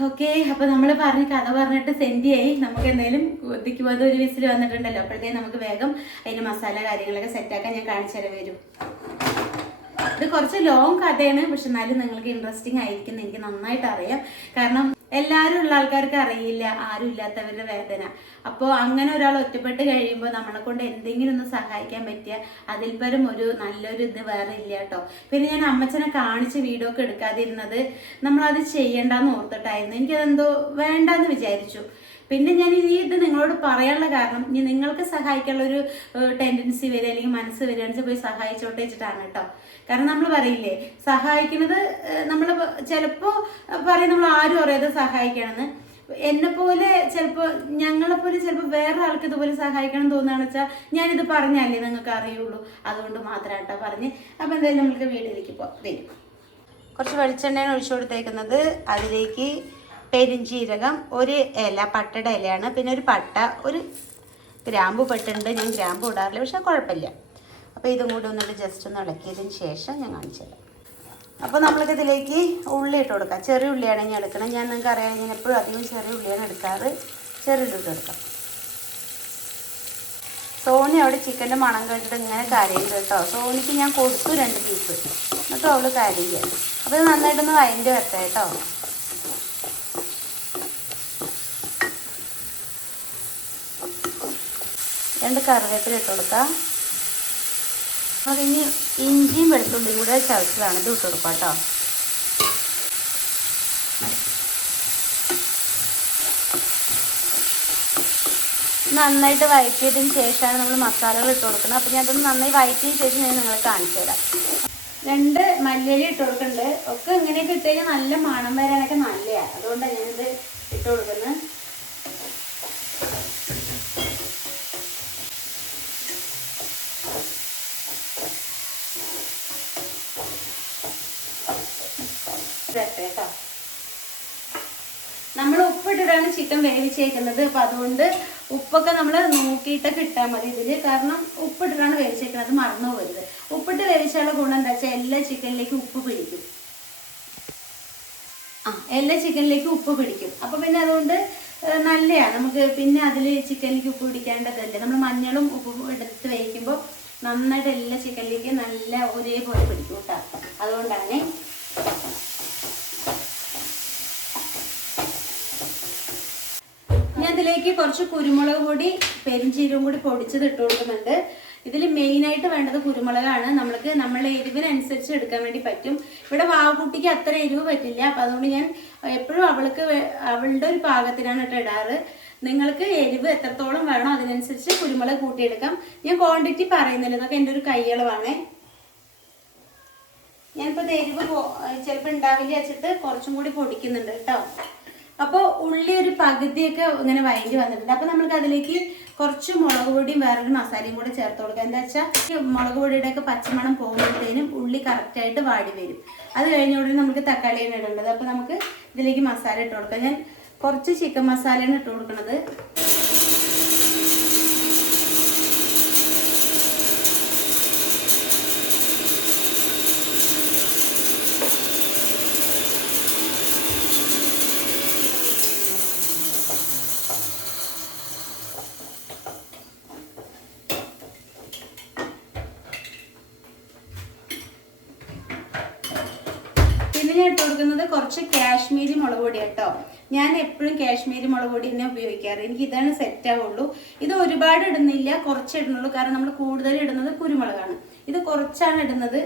ഓക്കെ, അപ്പോൾ നമ്മൾ കഥ പറഞ്ഞിട്ട് സെൻറ്റിയായി. നമുക്ക് എന്തായാലും കുത്തിക്ക് പോയത് ഒരു വിസിൽ വന്നിട്ടുണ്ടല്ലോ, അപ്പോഴത്തേക്കും നമുക്ക് വേഗം അതിന് മസാല കാര്യങ്ങളൊക്കെ സെറ്റാക്കാൻ ഞാൻ കാണിച്ചു തരാൻ വരും. ഇത് കുറച്ച് ലോങ് കഥയാണ്, പക്ഷെ എന്നാലും നിങ്ങൾക്ക് ഇൻട്രസ്റ്റിംഗ് ആയിരിക്കും എന്ന് എനിക്ക് നന്നായിട്ട് അറിയാം. കാരണം എല്ലാവരും ഉള്ള ആൾക്കാർക്ക് അറിയില്ല ആരും ഇല്ലാത്തവരുടെ വേദന. അപ്പോൾ അങ്ങനെ ഒരാൾ ഒറ്റപ്പെട്ട് കഴിയുമ്പോൾ നമ്മളെ കൊണ്ട് എന്തെങ്കിലും ഒന്ന് സഹായിക്കാൻ പറ്റിയ അതിൽ പരം ഒരു നല്ലൊരു ഇത് വേറെ ഇല്ല കേട്ടോ. പിന്നെ ഞാൻ അമ്മച്ചനെ കാണിച്ച് വീഡിയോ ഒക്കെ എടുക്കാതിരുന്നത് നമ്മളത് ചെയ്യണ്ടെന്ന് ഓർത്തിട്ടായിരുന്നു. എനിക്കതെന്തോ വേണ്ടെന്ന് വിചാരിച്ചു. പിന്നെ ഞാൻ ഇത് നിങ്ങളോട് പറയാനുള്ള കാരണം ഇനി നിങ്ങൾക്ക് സഹായിക്കാനുള്ളൊരു ടെൻഡൻസി വരിക അല്ലെങ്കിൽ മനസ്സ് വരികയാണെന്ന് പോയി സഹായിച്ചോട്ടെ വെച്ചിട്ടാണ് കേട്ടോ. കാരണം നമ്മൾ പറയില്ലേ സഹായിക്കുന്നത്, നമ്മൾ ചിലപ്പോൾ പറയും നമ്മൾ ആരും അറിയാതെ സഹായിക്കണമെന്ന്. എന്നെപ്പോലെ ചിലപ്പോൾ ഞങ്ങളെപ്പോലെ ചിലപ്പോൾ വേറെ ആൾക്ക് ഇതുപോലെ സഹായിക്കണം തോന്നുകയാണെന്ന് വെച്ചാൽ ഞാനിത് പറഞ്ഞാലേ നിങ്ങൾക്ക് അറിയുള്ളൂ, അതുകൊണ്ട് മാത്രമാണ് കേട്ടോ പറഞ്ഞ്. അപ്പോൾ എന്തായാലും നമുക്ക് വീട്ടിലേക്ക് വരും. കുറച്ച് വെളിച്ചെണ്ണയാണ് ഒഴിച്ചു കൊടുത്തേക്കുന്നത്. അതിലേക്ക് പെരിഞ്ചീരകം, ഒരു ഇല, പട്ടയുടെ ഇലയാണ്, പിന്നെ ഒരു പട്ട, ഒരു ഗ്രാമ്പു പെട്ടുണ്ട്. ഞാൻ ഗ്രാമ്പു ഇടാറില്ല, പക്ഷെ കുഴപ്പമില്ല. അപ്പോൾ ഇതും കൂടി ഒന്നിട്ട് ജസ്റ്റ് ഒന്ന് ഇളക്കിയതിന് ശേഷം ഞാൻ കാണിച്ചു തരാം. അപ്പോൾ നമ്മൾക്ക് ഇതിലേക്ക് ഉള്ളി ഇട്ട് കൊടുക്കാം. ചെറിയ ഉള്ളിയാണ് ഞാൻ എടുക്കണം. ഞാൻ നിങ്ങൾക്ക് അറിയാം, ഞാൻ എപ്പോഴും അധികം ചെറിയ ഉള്ളിയാണ് എടുക്കാറ്. ചെറിയ ഉള്ളി ഇട്ട് കൊടുക്കാം. സോനി അവിടെ ചിക്കൻ്റെ മണം കേട്ടിട്ട് ഇങ്ങനെ കരയുണ്ട് കേട്ടോ. സോനിക്ക് ഞാൻ കൊടുത്തു 2 പീസ്, എന്നിട്ടും അവൾ കരയുക. അപ്പോൾ ഇത് നന്നായിട്ടൊന്ന് വഴറ്റി വരട്ടെ കേട്ടോ. രണ്ട് കറിവേപ്പില ഇട്ട് കൊടുക്കാം. അതിന് ഇഞ്ചിയും വെളുത്തുള്ളിയും കൂടെ ചതച്ചതാണ്, ഇത് ഇട്ട് കൊടുക്കാം കേട്ടോ. നന്നായിട്ട് വഴറ്റിയതിന് ശേഷമാണ് നമ്മൾ മസാലകൾ ഇട്ട് കൊടുക്കുന്നത്. അപ്പോൾ ഞാൻ അതൊന്ന് നന്നായി വഴറ്റിയതിന് ശേഷം ഞാൻ നിങ്ങളെ കാണിച്ചു തരാം. 2 മല്ലിയില ഇട്ട് കൊടുക്കുന്നുണ്ട്. ഒക്കെ ഇങ്ങനെയൊക്കെ ഇട്ട് കഴിഞ്ഞാൽ നല്ല മണം വരാനൊക്കെ നല്ലതാണ്, അതുകൊണ്ടാണ് ഞാനിത് ഇട്ട് കൊടുക്കുന്നത്. കേട്ടോ, നമ്മൾ ഉപ്പിട്ടിട്ടാണ് ചിക്കൻ വേവിച്ചേക്കുന്നത്. അപ്പം അതുകൊണ്ട് ഉപ്പൊക്കെ നമ്മൾ നോക്കിയിട്ടൊക്കെ ഇട്ടാൽ മതി ഇതിൽ. കാരണം ഉപ്പിട്ടിട്ടാണ് വേവിച്ചേക്കുന്നത്, മറന്നു പോകരുത്. ഉപ്പിട്ട് വേവിച്ചാലുള്ള ഗുണം എന്താ വെച്ചാൽ എല്ലാ ചിക്കനിലേക്കും ഉപ്പ് പിടിക്കും. എല്ലാ ചിക്കനിലേക്കും ഉപ്പ് പിടിക്കും. അപ്പോൾ പിന്നെ അതുകൊണ്ട് നല്ലതാണ് നമുക്ക്. പിന്നെ അതിൽ ചിക്കനിലേക്ക് ഉപ്പ് പിടിക്കേണ്ടതല്ലേ, നമ്മൾ മഞ്ഞളും ഉപ്പും എടുത്ത് വേവിക്കുമ്പോൾ നന്നായിട്ട് എല്ലാ ചിക്കനിലേക്കും നല്ല ഒരേപോലെ പിടിക്കും കേട്ടോ. അതുകൊണ്ടാണ് ഞാൻ ഇതിലേക്ക് കുറച്ച് കുരുമുളക് പൊടി, പെരിഞ്ചീരകം കൂടി പൊടിച്ചത് ഇട്ട് കൊടുക്കുന്നുണ്ട്. ഇതിൽ മെയിനായിട്ട് വേണ്ടത് കുരുമുളകാണ്. നമ്മളെ എരിവിനനുസരിച്ച് എടുക്കാൻ വേണ്ടി പറ്റും. ഇവിടെ വാവുകുട്ടിക്ക് അത്ര എരിവ് പറ്റില്ല, അപ്പം അതുകൊണ്ട് ഞാൻ എപ്പോഴും അവളുടെ ഒരു പാകത്തിനാണ് ഇടാറ്. നിങ്ങൾക്ക് എരിവ് എത്രത്തോളം വേണോ അതിനനുസരിച്ച് കുരുമുളക് കൂട്ടിയെടുക്കാം. ഞാൻ ക്വാണ്ടിറ്റി പറയുന്നില്ല, ഇതൊക്കെ എൻ്റെ ഒരു കൈയളവാണേ. ഞാനിപ്പോൾ എരിവ് ചിലപ്പോൾ ഉണ്ടാവില്ല വെച്ചിട്ട് കുറച്ചും കൂടി പൊടിക്കുന്നുണ്ട് കേട്ടോ. അപ്പോൾ ഉള്ളി ഒരു പകുതിയൊക്കെ ഇങ്ങനെ വഴറ്റി വന്നിട്ടുണ്ട്. അപ്പോൾ നമുക്ക് അതിലേക്ക് കുറച്ച് മുളക് പൊടിയും വേറൊരു മസാലയും കൂടെ ചേർത്ത് കൊടുക്കാം. എന്താ വെച്ചാൽ മുളക് പൊടിയുടെയൊക്കെ പച്ചമണം പോകുമ്പോഴത്തേനും ഉള്ളി കറക്റ്റായിട്ട് വാടി വരും. അത് കഴിഞ്ഞ ഉടനെ നമുക്ക് തക്കാളിയാണ് ഇടേണ്ടത്. അപ്പോൾ നമുക്ക് ഇതിലേക്ക് മസാല ഇട്ട് കൊടുക്കാം. ഞാൻ കുറച്ച് ചിക്കൻ മസാലയാണ് ഇട്ട് കൊടുക്കുന്നത്. ഞാൻ ഇട്ട് കൊടുക്കുന്നത് കുറച്ച് കാശ്മീരി മുളക് പൊടി കേട്ടോ. ഞാൻ എപ്പോഴും കാശ്മീരി മുളക് പൊടി തന്നെ ഉപയോഗിക്കാറ്. എനിക്ക് ഇതാണ് സെറ്റ് ആവുള്ളൂ. ഇത് ഒരുപാട് ഇടുന്നില്ല, കുറച്ച് ഇടുന്നുള്ളൂ. കാരണം നമ്മൾ കൂടുതൽ ഇടുന്നത് കുരുമുളകാണ്. ഇത് കുറച്ചാണ് ഇടുന്നത്.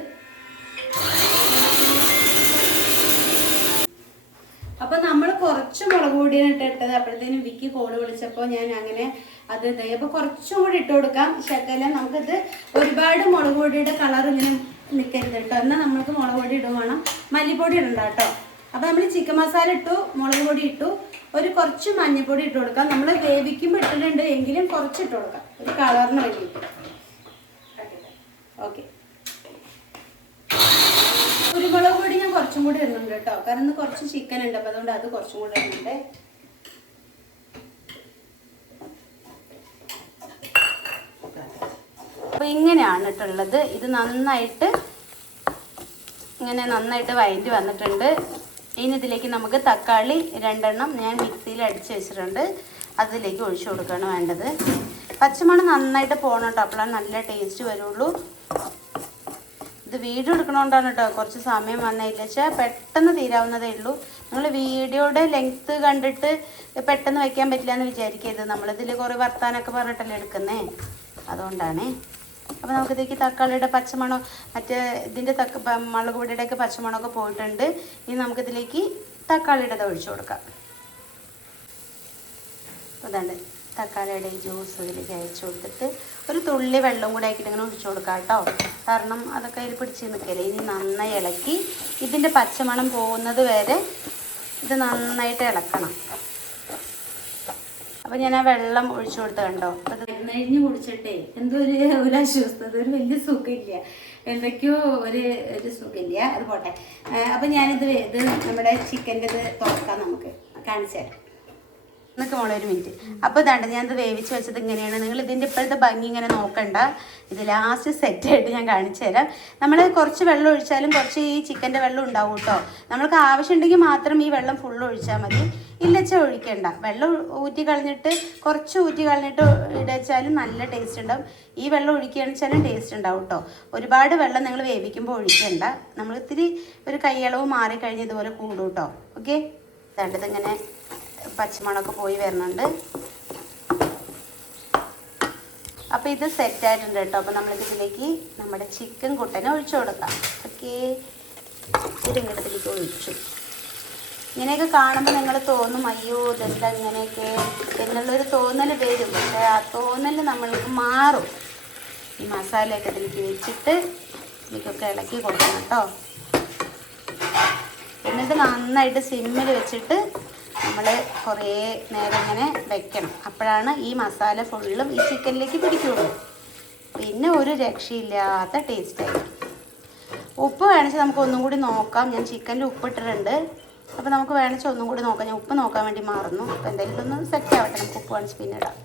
അപ്പൊ നമ്മൾ കുറച്ച് മുളക് പൊടിയാണ് ഇട്ടത്. അപ്പോഴത്തേനും വിക്കി കോള് വിളിച്ചപ്പോൾ ഞാൻ അങ്ങനെ അത് ഇതായി. അപ്പൊ കുറച്ചും കൂടി ഇട്ട് കൊടുക്കാം ശകലം. നമുക്കിത് ഒരുപാട് മുളക് പൊടിയുടെ കളർ ഇങ്ങനെ നിൽക്കരുത് കേട്ടോ. എന്നാൽ നമ്മൾക്ക് മുളക് പൊടി ഇടും വേണം, മല്ലിപ്പൊടി ഇടണ്ട കേട്ടോ. അപ്പോൾ നമ്മൾ ചിക്കൻ മസാല ഇട്ടു, മുളക് പൊടി ഇട്ടു, ഒരു കുറച്ച് മഞ്ഞൾപ്പൊടി ഇട്ട് കൊടുക്കാം. നമ്മൾ വേവിക്കുമ്പോൾ ഇട്ടിട്ടുണ്ട്, എങ്കിലും കുറച്ച് ഇട്ട് കൊടുക്കാം ഒരു കളറിന് വേണ്ടിയിട്ട്. ഓക്കെ, കുരുമുളക് പൊടി ഞാൻ കുറച്ചും കൂടി ഇടുന്നുണ്ട് കേട്ടോ. കാരണം ഇന്ന് കുറച്ച് ചിക്കൻ ഉണ്ട്, അപ്പോൾ അതുകൊണ്ട് അത് കുറച്ചും കൂടി ഇടുന്നുണ്ട്. അപ്പോൾ ഇങ്ങനെയാണ് ഇട്ടുള്ളത്. ഇത് നന്നായിട്ട് വഴറ്റി വന്നിട്ടുണ്ട്. ഇനി ഇതിലേക്ക് നമുക്ക് തക്കാളി 2 എണ്ണം ഞാൻ മിക്സിയിൽ അടിച്ച് വെച്ചിട്ടുണ്ട്, അതിലേക്ക് ഒഴിച്ചു കൊടുക്കുകയാണ് വേണ്ടത്. പച്ചമണം നന്നായിട്ട് പോകണം കേട്ടോ, അപ്പോഴാണ് നല്ല ടേസ്റ്റ് വരുള്ളൂ. ഇത് വീഡിയോ എടുക്കണോണ്ടാണ് കേട്ടോ കുറച്ച് സമയം വന്നില്ല വെച്ചാൽ പെട്ടെന്ന് തീരാവുന്നതേ ഉള്ളൂ. നിങ്ങൾ വീഡിയോയുടെ ലെങ്ത്ത് കണ്ടിട്ട് പെട്ടെന്ന് വയ്ക്കാൻ പറ്റില്ല എന്ന് വിചാരിക്കരുത്, നമ്മളിതിൽ കുറേ വർത്താനൊക്കെ പറഞ്ഞിട്ടല്ലേ എടുക്കുന്നേ, അതുകൊണ്ടാണേ. അപ്പോൾ നമുക്കിതേക്ക് തക്കാളിയുടെ പച്ചമണം മറ്റേ ഇതിൻ്റെ മുളക് പൊടിയുടെയൊക്കെ പച്ചമണമൊക്കെ പോയിട്ടുണ്ട്. ഇനി നമുക്കിതിലേക്ക് തക്കാളിയുടെ ഒഴിച്ചു കൊടുക്കാം. അതാണ്ട് തക്കാളിയുടെ ജ്യൂസ് ഇതിലേക്ക് അയച്ചു കൊടുത്തിട്ട് ഒരു തുള്ളി വെള്ളം കൂടെ ആക്കിയിട്ട് ഇങ്ങനെ ഒഴിച്ചു കൊടുക്കാം കേട്ടോ, കാരണം അതൊക്കെ അതിൽ പിടിച്ച് നിൽക്കില്ലേ. ഇനി നന്നായി ഇളക്കി ഇതിൻ്റെ പച്ചമണം പോകുന്നത് വരെ ഇത് നന്നായിട്ട് ഇളക്കണം. അപ്പോൾ ഞാൻ ആ വെള്ളം ഒഴിച്ചു കൊടുത്ത് കണ്ടോ, അപ്പോൾ അത് കഴിഞ്ഞ് കുടിച്ചിട്ടേ എന്തോ ഒരു അസ്വസ്ഥത, ഒരു വലിയ സുഖമില്ല, എന്തൊക്കെയോ ഒരു സുഖമില്ല. അത് പോട്ടെ. അപ്പം ഞാനിത് നമ്മുടെ ചിക്കൻ്റെ ഇത് തുറക്കാം, നമുക്ക് കാണിച്ചു തരാം. എന്നൊക്കെ മോളെ ഒരു മിനിറ്റ്. അപ്പോൾ ഇതാണ്ട് ഞാനിത് വേവിച്ച് വെച്ചത് ഇങ്ങനെയാണ്. നിങ്ങൾ ഇതിൻ്റെ ഇപ്പോഴത്തെ ഭംഗി ഇങ്ങനെ നോക്കണ്ട, ഇത് ലാസ്റ്റ് സെറ്റായിട്ട് ഞാൻ കാണിച്ചു തരാം. നമ്മൾ കുറച്ച് വെള്ളം ഒഴിച്ചാലും കുറച്ച് ഈ ചിക്കൻ്റെ വെള്ളം ഉണ്ടാവും കേട്ടോ. നമ്മൾക്ക് ആവശ്യമുണ്ടെങ്കിൽ മാത്രം ഈ വെള്ളം ഫുള്ള് ഒഴിച്ചാൽ മതി, ഇല്ലച്ചാൽ ഒഴിക്കണ്ട. വെള്ളം ഊറ്റി കളഞ്ഞിട്ട് കുറച്ച് ഊറ്റി കളഞ്ഞിട്ട് ഇടച്ചാലും നല്ല ടേസ്റ്റ് ഉണ്ടാവും. ഈ വെള്ളം ഒഴിക്കുകയാണെന്ന് വെച്ചാലും ടേസ്റ്റ് ഉണ്ടാവും കേട്ടോ. ഒരുപാട് വെള്ളം നിങ്ങൾ വേവിക്കുമ്പോൾ ഒഴിക്കണ്ട, നമ്മൾ ഇത്തിരി ഒരു കൈയളവ് മാറിക്കഴിഞ്ഞ് ഇതുപോലെ കൂടും കേട്ടോ. ഓക്കെ, ഇങ്ങനെ പച്ചമണമൊക്കെ പോയി വരുന്നുണ്ട്. അപ്പോൾ ഇത് സെറ്റായിട്ടുണ്ട് കേട്ടോ. അപ്പോൾ നമ്മളിതിലേക്ക് നമ്മുടെ ചിക്കൻ കുട്ടനെ ഒഴിച്ചു കൊടുക്കാം. ഓക്കെ, ഇതിങ്ങോട്ടത്തിലേക്ക് ഒഴിച്ചു. ഇങ്ങനെയൊക്കെ കാണുമ്പോൾ നിങ്ങൾ തോന്നും അയ്യോ ഇതെന്താ ഇങ്ങനെയൊക്കെ എന്നുള്ളൊരു തോന്നൽ വരും. പക്ഷേ ആ തോന്നൽ നമ്മൾക്ക് മാറും. ഈ മസാലയൊക്കെ ഇതിലേക്ക് വെച്ചിട്ട് ഇതിലേക്കൊക്കെ ഇളക്കി കൊടുക്കണം കേട്ടോ. എന്നിട്ട് നന്നായിട്ട് സിമ്മിൽ വെച്ചിട്ട് നമ്മൾ കുറേ നേരം ഇങ്ങനെ വെക്കണം, അപ്പോഴാണ് ഈ മസാല ഫുള്ളും ഈ ചിക്കനിലേക്ക് പിടിക്കുള്ളൂ. പിന്നെ ഒരു രക്ഷയില്ലാത്ത ടേസ്റ്റായി. ഉപ്പ് വേണിച്ച് നമുക്ക് ഒന്നും കൂടി നോക്കാം. ഞാൻ ചിക്കനിൽ ഉപ്പിട്ടിട്ടുണ്ട്, അപ്പോൾ നമുക്ക് വേണിച്ച് ഒന്നും കൂടി നോക്കാം. ഞാൻ ഉപ്പ് നോക്കാൻ വേണ്ടി മറന്നു. അപ്പോൾ എന്തായാലും ഇതൊന്ന് സെറ്റ് ആവട്ടെ, നമുക്ക് ഉപ്പ് വേണിച്ച് പിന്നെ ഇടാം.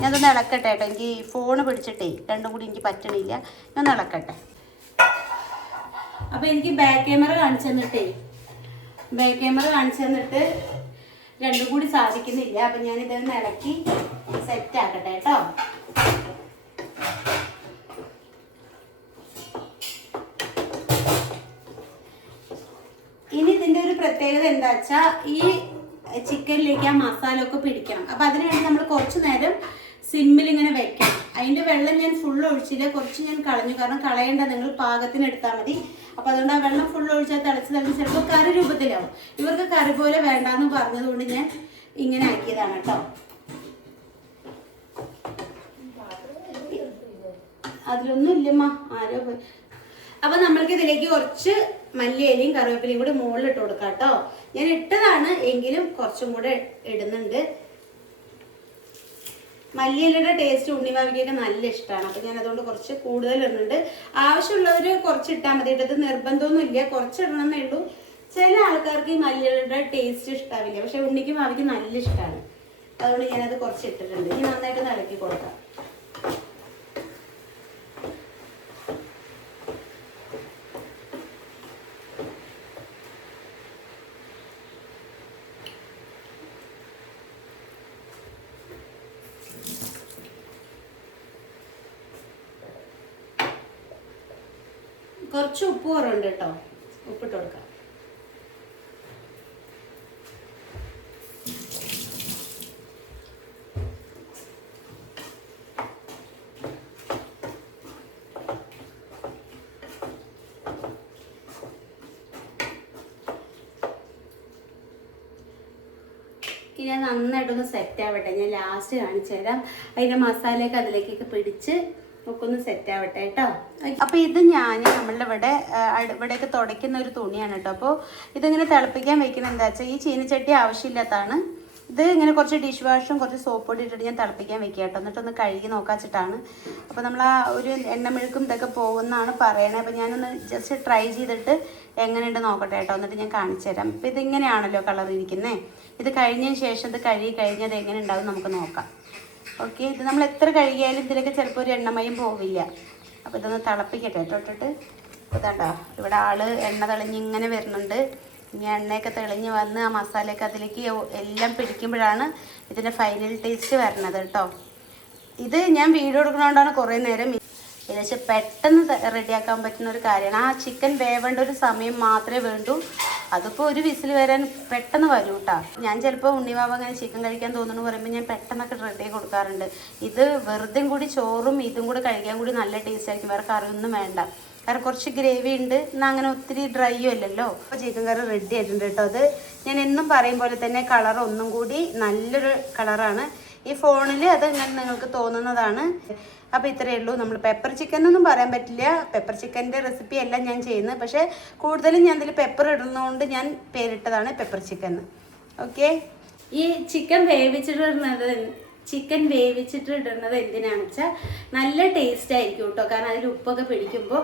ഞാനതൊന്ന് ഇളക്കട്ടെ കേട്ടോ, എനിക്ക് ഫോണ് പിടിച്ചിട്ടേ രണ്ടും കൂടി എനിക്ക് പറ്റണില്ല. ഞാനൊന്ന് ഇളക്കട്ടെ. അപ്പോൾ എനിക്ക് ബാക്ക് ക്യാമറ കാണിച്ചു തന്നിട്ട് രണ്ടും കൂടി സാധിക്കുന്നില്ല. അപ്പം ഞാനിതൊന്ന് ഇളക്കി സെറ്റ് ആക്കട്ടെ കേട്ടോ. ഇനി ഇതിൻ്റെ ഒരു പ്രത്യേകത എന്താ വെച്ചാൽ ഈ ചിക്കനിലേക്ക് ആ മസാല ഒക്കെ പിടിക്കണം. അപ്പം അതിനുവേണ്ടി നമ്മൾ കുറച്ച് നേരം സിമ്മിൽ ഇങ്ങനെ വെക്കണം. അതിൻ്റെ വെള്ളം ഞാൻ ഫുള്ള് ഒഴിച്ചില്ല, കുറച്ച് ഞാൻ കളഞ്ഞു, കാരണം കളയേണ്ട, നിങ്ങൾ പാകത്തിന് എടുത്താൽ മതി. അപ്പോൾ അതുകൊണ്ട് ആ വെള്ളം ഫുള്ള് ഒഴിച്ചാൽ തിളച്ച് ചിലപ്പോൾ കറി രൂപത്തിലാവും. ഇവർക്ക് കറി പോലെ വേണ്ടാന്ന് പറഞ്ഞതുകൊണ്ട് ഞാൻ ഇങ്ങനെ ആക്കിയതാണ് കേട്ടോ. അതിലൊന്നും ഇല്ലമ്മ, ആരോ പോയി. അപ്പോൾ നമ്മൾക്ക് ഇതിലേക്ക് കുറച്ച് മല്ലിയിലയും കറിവേപ്പിലയും കൂടി മുകളിലിട്ട് കൊടുക്കാം കേട്ടോ. ഞാൻ ഇട്ടതാണ് എങ്കിലും കുറച്ചും കൂടെ ഇടുന്നുണ്ട്. മല്ലിയിലയുടെ ടേസ്റ്റ് ഉണ്ണിവാവിക്കൊക്കെ നല്ല ഇഷ്ടമാണ്. അപ്പം ഞാൻ അതുകൊണ്ട് കുറച്ച് കൂടുതൽ ഇടുന്നുണ്ട്. ആവശ്യമുള്ളവർ കുറച്ച് ഇട്ടാൽ മതി. ഇത് നിർബന്ധമൊന്നും ഇല്ല, കുറച്ച് ഇടണമെന്നേ ഉള്ളൂ. ചില ആൾക്കാർക്ക് ഈ മല്ലിയിലയുടെ ടേസ്റ്റ് ഇഷ്ടാവില്ല, പക്ഷെ ഉണ്ണിക്കും വാവിക്ക് നല്ല ഇഷ്ടമാണ്. അതുകൊണ്ട് ഞാനത് കുറച്ച് ഇട്ടിട്ടുണ്ട്. ഇനി നന്നായിട്ട് ഇളക്കി കൊടുക്കാം. കുറച്ച് ഉപ്പ് കുറവുണ്ട് കേട്ടോ, ഉപ്പിട്ട് കൊടുക്കാം. ഇനി അത് നന്നായിട്ടൊന്ന് സെറ്റ് ആവട്ടെ, ഞാൻ ലാസ്റ്റ് കാണിച്ചു തരാം. അതിൻ്റെ മസാലയൊക്കെ അതിലേക്കൊക്കെ പിടിച്ച് ഒക്കെ ഒന്ന് സെറ്റ് ആവട്ടെ കേട്ടോ. അപ്പോൾ ഇത് നമ്മളുടെ ഇവിടെയൊക്കെ തുടയ്ക്കുന്ന ഒരു തുണിയാണ് കേട്ടോ. അപ്പോൾ ഇതിങ്ങനെ തിളപ്പിക്കാൻ വെക്കുന്നത് എന്താ വെച്ചാൽ ഈ ചീനിച്ചട്ടി ആവശ്യമില്ലാത്തതാണ്. ഇത് ഇങ്ങനെ കുറച്ച് ഡിഷ് വാഷും കുറച്ച് സോപ്പ് പൊടി ഇട്ടിട്ട് ഞാൻ തിളപ്പിക്കാൻ വെക്കുക കേട്ടോ. എന്നിട്ടൊന്ന് കഴുകി നോക്കാച്ചിട്ടാണ്. അപ്പോൾ നമ്മൾ ആ ഒരു എണ്ണമെഴുക്കും ഇതൊക്കെ പോകുമെന്നാണ് പറയണത്. അപ്പോൾ ഞാനൊന്ന് ജസ്റ്റ് ട്രൈ ചെയ്തിട്ട് എങ്ങനെയുണ്ട് നോക്കട്ടെ കേട്ടോ, എന്നിട്ട് ഞാൻ കാണിച്ചു തരാം. അപ്പോൾ ഇതിങ്ങനെയാണല്ലോ കളർ ഇരിക്കുന്നത്. ഇത് കഴിഞ്ഞതിന് ശേഷം ഇത് കഴുകി കഴിഞ്ഞത് എങ്ങനെ ഉണ്ടാവും നമുക്ക് നോക്കാം. ഓക്കെ, ഇത് നമ്മൾ എത്ര കഴുകിയാലും ഇതിലൊക്കെ ചിലപ്പോൾ ഒരു എണ്ണമയം പോവില്ല. അപ്പോൾ ഇതൊന്ന് തിളപ്പിക്കട്ടെ കേട്ടോ ഇട്ടിട്ട്. ഇതാണ്ടോ ഇവിടെ ആള് എണ്ണ തെളിഞ്ഞിങ്ങനെ വരുന്നുണ്ട്. ഇനി എണ്ണയൊക്കെ തെളിഞ്ഞ് വന്ന് ആ മസാലയൊക്കെ അതിലേക്ക് എല്ലാം പിടിക്കുമ്പോഴാണ് ഇതിൻ്റെ ഫൈനൽ ടേസ്റ്റ് വരണത് കേട്ടോ. ഇത് ഞാൻ വീഡിയോ എടുക്കുന്നതുകൊണ്ടാണ് കുറേ നേരം ഏകദേശം പെട്ടെന്ന് റെഡിയാക്കാൻ പറ്റുന്ന ഒരു കാര്യമാണ്. ആ ചിക്കൻ വേവേണ്ട ഒരു സമയം മാത്രമേ വേണ്ടൂ. അതിപ്പോൾ ഒരു വിസിൽ വരാൻ പെട്ടെന്ന് വരും കേട്ടോ. ഞാൻ ചിലപ്പോൾ ഉണ്ണിവാവ അങ്ങനെ ചിക്കൻ കഴിക്കാൻ തോന്നുന്നു പറയുമ്പോൾ ഞാൻ പെട്ടെന്നൊക്കെ റെഡിയാക്കി കൊടുക്കാറുണ്ട്. ഇത് വെറുതെ കൂടി ചോറും ഇതും കൂടി കഴിക്കാൻ കൂടി നല്ല ടേസ്റ്റ് ആയിരിക്കും. വേറെ കറിയൊന്നും വേണ്ട. കാരണം കുറച്ച് ഗ്രേവി ഉണ്ട്, എന്നാൽ അങ്ങനെ ഒത്തിരി ഡ്രൈയും അല്ലല്ലോ. അപ്പോൾ ചിക്കൻ കറി റെഡി ആയിട്ടുണ്ട് കേട്ടോ. അത് ഞാൻ എന്നും പറയും പോലെ തന്നെ കളർ ഒന്നും കൂടി നല്ലൊരു കളറാണ്. ഈ ഫോണിൽ അത് ഇങ്ങനെ നിങ്ങൾക്ക് തോന്നുന്നതാണ്. അപ്പോൾ ഇത്രയേ ഉള്ളൂ. നമ്മൾ പെപ്പർ ചിക്കൻ എന്നൊന്നും പറയാൻ പറ്റില്ല. പെപ്പർ ചിക്കൻ്റെ റെസിപ്പി എല്ലാം ഞാൻ ചെയ്യുന്നത്, പക്ഷേ കൂടുതലും ഞാൻ ഇതിൽ പെപ്പർ ഇടുന്നതുകൊണ്ട് ഞാൻ പേരിട്ടതാണ് പെപ്പർ ചിക്കൻ. ഓക്കെ. ഈ ചിക്കൻ വേവിച്ചിട്ട് ഇടുന്നത് എന്തിനാണെന്ന് വെച്ചാൽ നല്ല ടേസ്റ്റ് ആയിരിക്കും കേട്ടോ. കാരണം അതിൽ ഉപ്പൊക്കെ പിടിക്കുമ്പോൾ,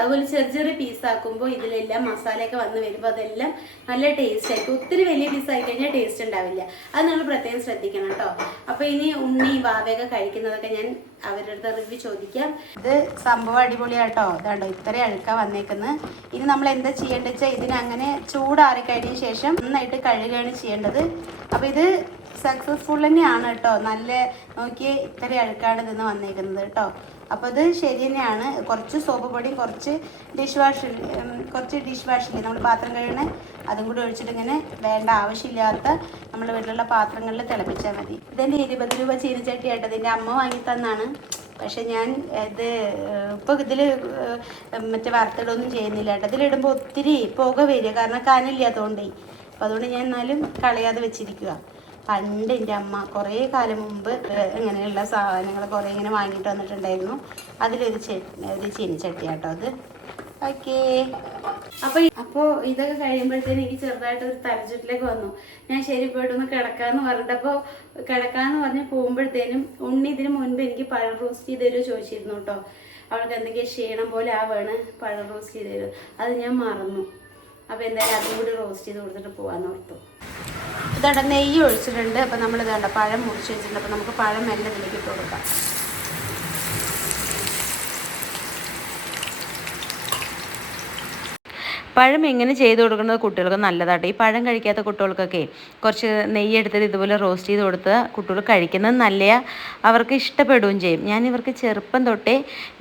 അതുപോലെ ചെറിയ ചെറിയ പീസാക്കുമ്പോൾ ഇതിലെല്ലാം മസാലയൊക്കെ വന്ന് വരുമ്പോൾ അതെല്ലാം നല്ല ടേസ്റ്റ് ആയിരിക്കും. ഒത്തിരി വലിയ പീസായി കഴിഞ്ഞാൽ ടേസ്റ്റ് ഉണ്ടാവില്ല. അത് നിങ്ങൾ പ്രത്യേകം ശ്രദ്ധിക്കണം കേട്ടോ. അപ്പോൾ ഇനി ഉണ്ണി വാവയൊക്കെ കഴിക്കുന്നതൊക്കെ ഞാൻ അവരുടെ അടുത്ത് റിവ്യൂ ചോദിക്കാം. ഇത് സംഭവം അടിപൊളിയാട്ടോ. ഇതാണ്ടോ ഇത്രയും അഴുക്കാ വന്നേക്കുന്നത്. ഇനി നമ്മൾ എന്താ ചെയ്യേണ്ടത് വെച്ചാൽ ഇതിനങ്ങനെ ചൂടാറിക്കഴിഞ്ഞ ശേഷം നന്നായിട്ട് കഴുകുകയാണ് ചെയ്യേണ്ടത്. അപ്പോൾ ഇത് സക്സസ്ഫുൾ തന്നെയാണ് കേട്ടോ. നല്ല നോക്കി ഇത്രയും അഴുക്കാണ് ഇതിന്ന് വന്നേക്കുന്നത് കേട്ടോ. അപ്പോൾ ഇത് ശരി തന്നെയാണ്. കുറച്ച് സോപ്പ് പൊടിയും കുറച്ച് ഡിഷ് വാഷില്ലേ നമ്മൾ പാത്രം കഴുകണേ, അതും കൂടി ഒഴിച്ചിട്ട് ഇങ്ങനെ വേണ്ട ആവശ്യമില്ലാത്ത നമ്മൾ വീട്ടിലുള്ള പാത്രങ്ങളിൽ തിളപ്പിച്ചാൽ മതി. ഇതെൻ്റെ 20 രൂപ ചീനിച്ചട്ടി ആയിട്ട് ഇതിൻ്റെ അമ്മ വാങ്ങി തന്നാണ്. പക്ഷെ ഞാൻ ഇത് ഇപ്പോൾ ഇതിൽ മറ്റേ വറുത്തിടൊന്നും ചെയ്യുന്നില്ല കേട്ടോ. ഇതിലിടുമ്പോൾ ഒത്തിരി പുക വരിക, കാരണം കനലില്ലാത്തതുകൊണ്ടേ. അപ്പോൾ അതുകൊണ്ട് ഞാൻ എന്നാലും കളയാതെ വെച്ചിരിക്കുക. പണ്ട് എൻ്റെ അമ്മ കുറേ കാലം മുമ്പ് ഇങ്ങനെയുള്ള സാധനങ്ങൾ കുറേ ഇങ്ങനെ വാങ്ങിയിട്ട് വന്നിട്ടുണ്ടായിരുന്നു. അതിലൊരു ചീനിച്ചട്ടി കേട്ടോ അത്. ഓക്കേ. അപ്പോൾ ഇതൊക്കെ കഴിയുമ്പോഴത്തേനും എനിക്ക് ചെറുതായിട്ട് ഒരു തലച്ചുറ്റിലേക്ക് വന്നു. ഞാൻ ശരി പോയിട്ടൊന്ന് കിടക്കാമെന്ന് പറഞ്ഞിട്ടപ്പോൾ കിടക്കാമെന്ന് പറഞ്ഞ് പോകുമ്പോഴത്തേനും ഉണ്ണി ഇതിന് മുൻപ് എനിക്ക് പഴം റോസ്റ്റ് ചെയ്ത് തരുമോ ചോദിച്ചിരുന്നു കേട്ടോ. അവൾക്ക് എന്തൊക്കെയാണ് ക്ഷീണം പോലെ ആവാണ്, പഴം റോസ്റ്റ് ചെയ്ത് തരും. അത് ഞാൻ മറന്നു. അപ്പോൾ എന്തായാലും അതും കൂടി റോസ്റ്റ് ചെയ്ത് കൊടുത്തിട്ട് പോകാമെന്ന് ഓർത്തു. ഇതവിടെ നെയ്യ് ഒഴിച്ചിട്ടുണ്ട്. അപ്പോൾ നമ്മൾ ഇതാണ്ട പഴം മുറിച്ച് വെച്ചിട്ടുണ്ട്. അപ്പോൾ നമുക്ക് പഴം മെല്ലെ ഇതിലേക്ക് ഇട്ട് കൊടുക്കാം. പഴം എങ്ങനെ ചെയ്ത് കൊടുക്കുന്നത് കുട്ടികൾക്ക് നല്ലതാട്ടോ. ഈ പഴം കഴിക്കാത്ത കുട്ടികൾക്കൊക്കെ കുറച്ച് നെയ്യ് എടുത്തിട്ട് ഇതുപോലെ റോസ്റ്റ് ചെയ്ത് കൊടുത്ത് കുട്ടികൾ കഴിക്കുന്നത് നല്ല, അവർക്ക് ഇഷ്ടപ്പെടുകയും ചെയ്യും. ഞാൻ ഇവർക്ക് ചെറുപ്പം തൊട്ടേ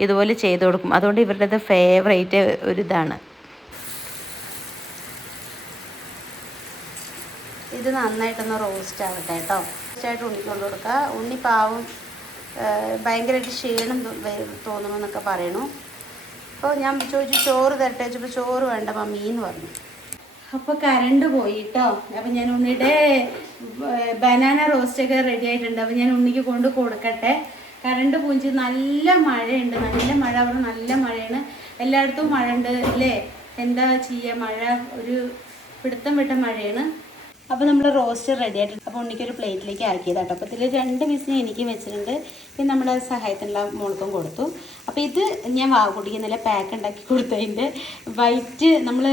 ഇതുപോലെ ചെയ്ത് കൊടുക്കും. അതുകൊണ്ട് ഇവരുടേത് ഫേവറേറ്റ് ഒരിതാണ്. ഇത് നന്നായിട്ടൊന്ന് റോസ്റ്റ് ആവട്ടെ കേട്ടോ. റോസ്റ്റായിട്ട് ഉണ്ണി കൊണ്ട് കൊടുക്കുക. ഉണ്ണി പാവം ഭയങ്കരമായിട്ട് ക്ഷീണം തോന്നുമെന്നൊക്കെ പറയണു. അപ്പോൾ ഞാൻ ചോദിച്ചു ചോറ് തരട്ടെ വെച്ചപ്പോൾ ചോറ് വേണ്ട മമ്മി എന്ന് പറഞ്ഞു. അപ്പോൾ കറണ്ട് പോയി കേട്ടോ. അപ്പം ഞാൻ ഉണ്ണിയുടെ ബനാന റോസ്റ്റൊക്കെ റെഡി ആയിട്ടുണ്ട്. അപ്പം ഞാൻ ഉണ്ണിക്ക് കൊണ്ട് കൊടുക്കട്ടെ. കറണ്ട് പോയി. നല്ല മഴയുണ്ട്, നല്ല മഴ. അവിടെ നല്ല മഴയാണ്, എല്ലായിടത്തും മഴ ഉണ്ട് അല്ലേ. എന്താ ചെയ്യുക, മഴ ഒരു പിടുത്തം വിട്ട മഴയാണ്. അപ്പോൾ നമ്മൾ റോസ്റ്റ് റെഡി ആയിട്ടുണ്ട്. അപ്പോൾ ഉണ്ണിക്കൊരു പ്ലേറ്റിലേക്ക് ആക്കിയതാട്ടോ. അപ്പോൾ ഇതിൽ 2 പീസിന് എനിക്കും വെച്ചിട്ടുണ്ട്, പിന്നെ നമ്മുടെ സഹായത്തിനുള്ള മോൾക്കും കൊടുത്തു. അപ്പോൾ ഇത് ഞാൻ വാവക്കുട്ടിക്കുന്നില്ല പാക്ക് ഉണ്ടാക്കി കൊടുത്തതിൻ്റെ വൈറ്റ് നമ്മൾ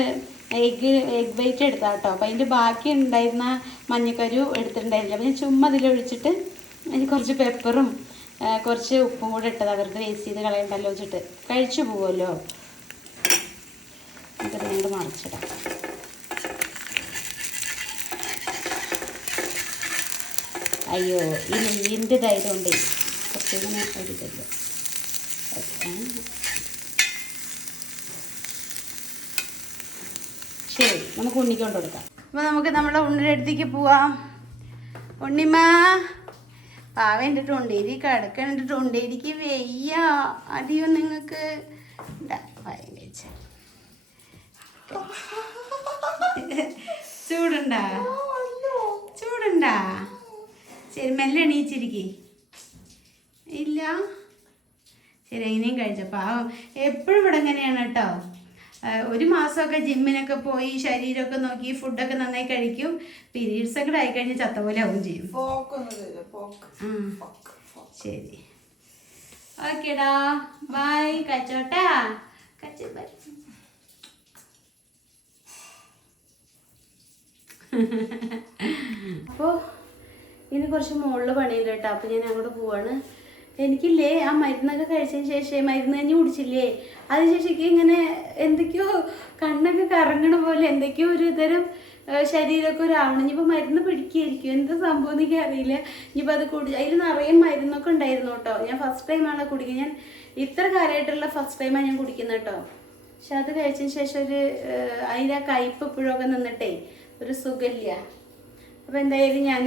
എഗ് വൈറ്റ് എടുത്താൽ കേട്ടോ. അപ്പോൾ അതിൻ്റെ ബാക്കി ഉണ്ടായിരുന്ന മഞ്ഞക്കരു എടുത്തിട്ടുണ്ടായിരുന്നില്ല. അപ്പോൾ ഞാൻ ചുമ്മാ അതിലൊഴിച്ചിട്ട് അതിന് കുറച്ച് പെപ്പറും കുറച്ച് ഉപ്പും കൂടെ ഇട്ടത്. അവർക്ക് വേസ്റ്റ് ചെയ്ത് കളയണ്ടല്ലോ വെച്ചിട്ട് കഴിച്ചു പോകുമല്ലോ. നമുക്കത് ഞങ്ങൾ മറിച്ചിടാം. അയ്യോ ഈ നെയ്യിൻ്റെ ഇതായതുകൊണ്ട് കുറച്ചിങ്ങനെ ഒരിതല്ലോ. ശരി, നമുക്ക് ഉണ്ണിക്ക് കൊണ്ട് കൊടുക്കാം. അപ്പോൾ നമുക്ക് നമ്മുടെ ഉണ്ണിയുടെ അടുത്തേക്ക് പോവാം. ഉണ്ണിമ്മ പാവ എൻ്റെ ഉണ്ടേരി കിടക്കണ്ടിട്ട് ഉണ്ടേരിക്ക് വെയ്യ. അടിയോ നിങ്ങൾക്ക് ഭയങ്കര ചൂടുണ്ടാ? ചൂടുണ്ടാ? ശരി, മെല്ലെ എണീച്ചിരിക്കേ. ഇല്ല ശരി, എങ്ങനെയും കഴിച്ചപ്പോൾ എപ്പോഴും ഇവിടെ എങ്ങനെയാണ് കേട്ടോ. 1 മാസമൊക്കെ ജിമ്മിനൊക്കെ പോയി ശരീരമൊക്കെ നോക്കി ഫുഡൊക്കെ നന്നായി കഴിക്കും. പീരീഡ്സൊക്കെ ആയിക്കഴിഞ്ഞാൽ ചത്ത പോലെ ആവും ചെയ്യും. ശരി, ഓക്കേടാ, ബൈ. കച്ചോട്ടാ കച്ച ബൈ. അപ്പോൾ ഇനി കുറച്ച് മുകളിൽ പണിയുണ്ട് കേട്ടോ. അപ്പോൾ ഞാൻ അങ്ങോട്ട് പോവാണ്. എനിക്കില്ലേ ആ മരുന്നൊക്കെ കഴിച്ചതിന് ശേഷം മരുന്ന് കഞ്ഞി കുടിച്ചില്ലേ അതിനുശേഷം ഇങ്ങനെ എന്തൊക്കെയോ കണ്ണൊക്കെ കറങ്ങണ പോലെ എന്തൊക്കെയോ ഒരു തരം ശരീരമൊക്കെ ഒരു ആവണം. ഇനിയിപ്പോൾ മരുന്ന് പിടിക്കുകയായിരിക്കും, എന്താ സംഭവം എനിക്ക് അറിയില്ല. ഇനിയിപ്പോൾ അത് അതിൽ നിറയെ മരുന്നൊക്കെ ഉണ്ടായിരുന്നു കേട്ടോ. ഞാൻ ഫസ്റ്റ് ടൈമാണ് കുടിക്കുന്നത്. ഞാൻ ഇത്ര കാലമായിട്ടുള്ള ഫസ്റ്റ് ടൈമാണ് ഞാൻ കുടിക്കുന്നത് കേട്ടോ. പക്ഷെ അത് കഴിച്ചതിന് ശേഷം ഒരു അതിൻ്റെ ആ കയ്പ്പ് ഇപ്പോഴൊക്കെ നിന്നിട്ടേ ഒരു സുഖമില്ല. അപ്പോൾ എന്തായാലും ഞാൻ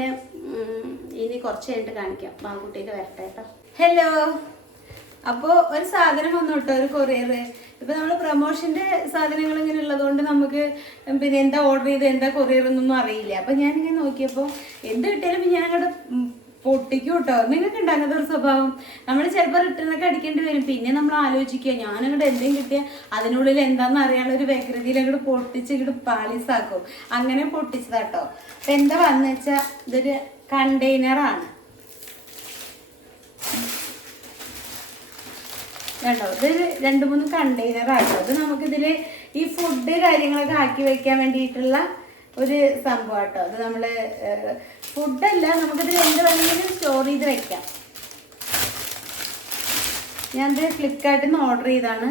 ഇനി കുറച്ച് കഴിഞ്ഞിട്ട് കാണിക്കാം. ബാങ്കുട്ടിയൊക്കെ വരട്ടെ കേട്ടോ. ഹലോ, അപ്പോൾ ഒരു സാധനം വന്നു കേട്ടോ, ഒരു കൊറിയർ. ഇപ്പം നമ്മൾ പ്രൊമോഷൻ്റെ സാധനങ്ങൾ ഇങ്ങനെ ഉള്ളതുകൊണ്ട് നമുക്ക് പിന്നെ എന്താ ഓർഡർ ചെയ്ത് എന്താ കൊറിയർ എന്നൊന്നും അറിയില്ല. അപ്പം ഞാനിങ്ങനെ നോക്കിയപ്പോൾ എന്ത് കിട്ടിയാലും ഞാൻ അങ്ങോട്ട് പൊട്ടിക്കും കേട്ടോ. നിങ്ങൾക്ക് ഉണ്ടാകുന്ന ഒരു സ്വഭാവം. നമ്മൾ ചിലപ്പോൾ റിട്ടേണൊക്കെ അടിക്കേണ്ടി വരും. പിന്നെ നമ്മൾ ആലോചിക്കുക ഞാനങ്ങോട്ട് എന്തെങ്കിലും കിട്ടിയാൽ അതിനുള്ളിൽ എന്താണെന്ന് അറിയാനുള്ള ഒരു വ്യഗ്രതയിൽ അങ്ങോട്ട് പൊട്ടിച്ച് ഇങ്ങോട്ട് പാളിസാക്കും. അങ്ങനെ പൊട്ടിച്ചതാട്ടോ. അപ്പം എന്താ വന്നു വെച്ചാൽ ഇതൊരു കണ്ടെയ്നറാണ് കേട്ടോ. ഇതൊരു 2-3 കണ്ടെയ്നറാട്ടോ. അത് നമുക്കിതിൽ ഈ ഫുഡ് കാര്യങ്ങളൊക്കെ ആക്കി വെക്കാൻ വേണ്ടിയിട്ടുള്ള ഒരു സംഭവം കേട്ടോ. അത് നമ്മൾ ഫുഡല്ല, നമുക്കിതിൽ എന്ത് വേണമെങ്കിലും സ്റ്റോർ ചെയ്ത് വെക്കാം. ഞാനത് ഫ്ലിപ്കാർട്ടിൽ നിന്ന് ഓർഡർ ചെയ്താണ്.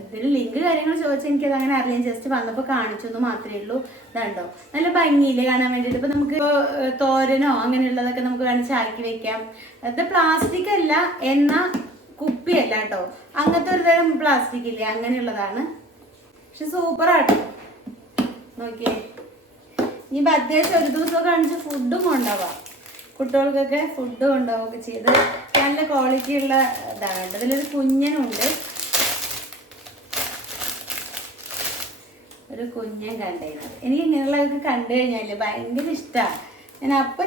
ഇതിൽ ലിങ്ക് കാര്യങ്ങൾ ചോദിച്ചാൽ എനിക്കത് അങ്ങനെ അറിയാം. ജസ്റ്റ് വന്നപ്പോൾ കാണിച്ചു എന്ന് മാത്രമേ ഉള്ളൂ. ഇതുണ്ടോ, നല്ല ഭംഗിയില്ലേ കാണാൻ വേണ്ടിയിട്ട്. ഇപ്പോൾ നമുക്ക് തോരനോ അങ്ങനെയുള്ളതൊക്കെ നമുക്ക് കാണിച്ച് ആക്കി വെക്കാം. ഇത് പ്ലാസ്റ്റിക് അല്ല, എണ്ണ കുപ്പിയല്ല കേട്ടോ. അങ്ങനത്തെ ഒരു തരം പ്ലാസ്റ്റിക് ഇല്ലേ, അങ്ങനെയുള്ളതാണ്. പക്ഷെ സൂപ്പറാട്ടോ, നോക്കിയേ. ഇനിയിപ്പോൾ അത്യാവശ്യം ഒരു ദിവസം കാണിച്ച് ഫുഡും കൊണ്ടുപോവാം. കുട്ടികൾക്കൊക്കെ ഫുഡ് കൊണ്ടുപോവുകയൊക്കെ ചെയ്ത് നല്ല ക്വാളിറ്റി ഉള്ള ഇതാണ്. ഇതിലൊരു കുഞ്ഞനുണ്ട്, ഒരു കുഞ്ഞൻ കണ്ടെയ്നർ. എനിക്ക് ഇങ്ങനെയുള്ളതൊക്കെ കണ്ടു കഴിഞ്ഞാൽ ഭയങ്കര ഇഷ്ടമാണ്. ഞാൻ അപ്പം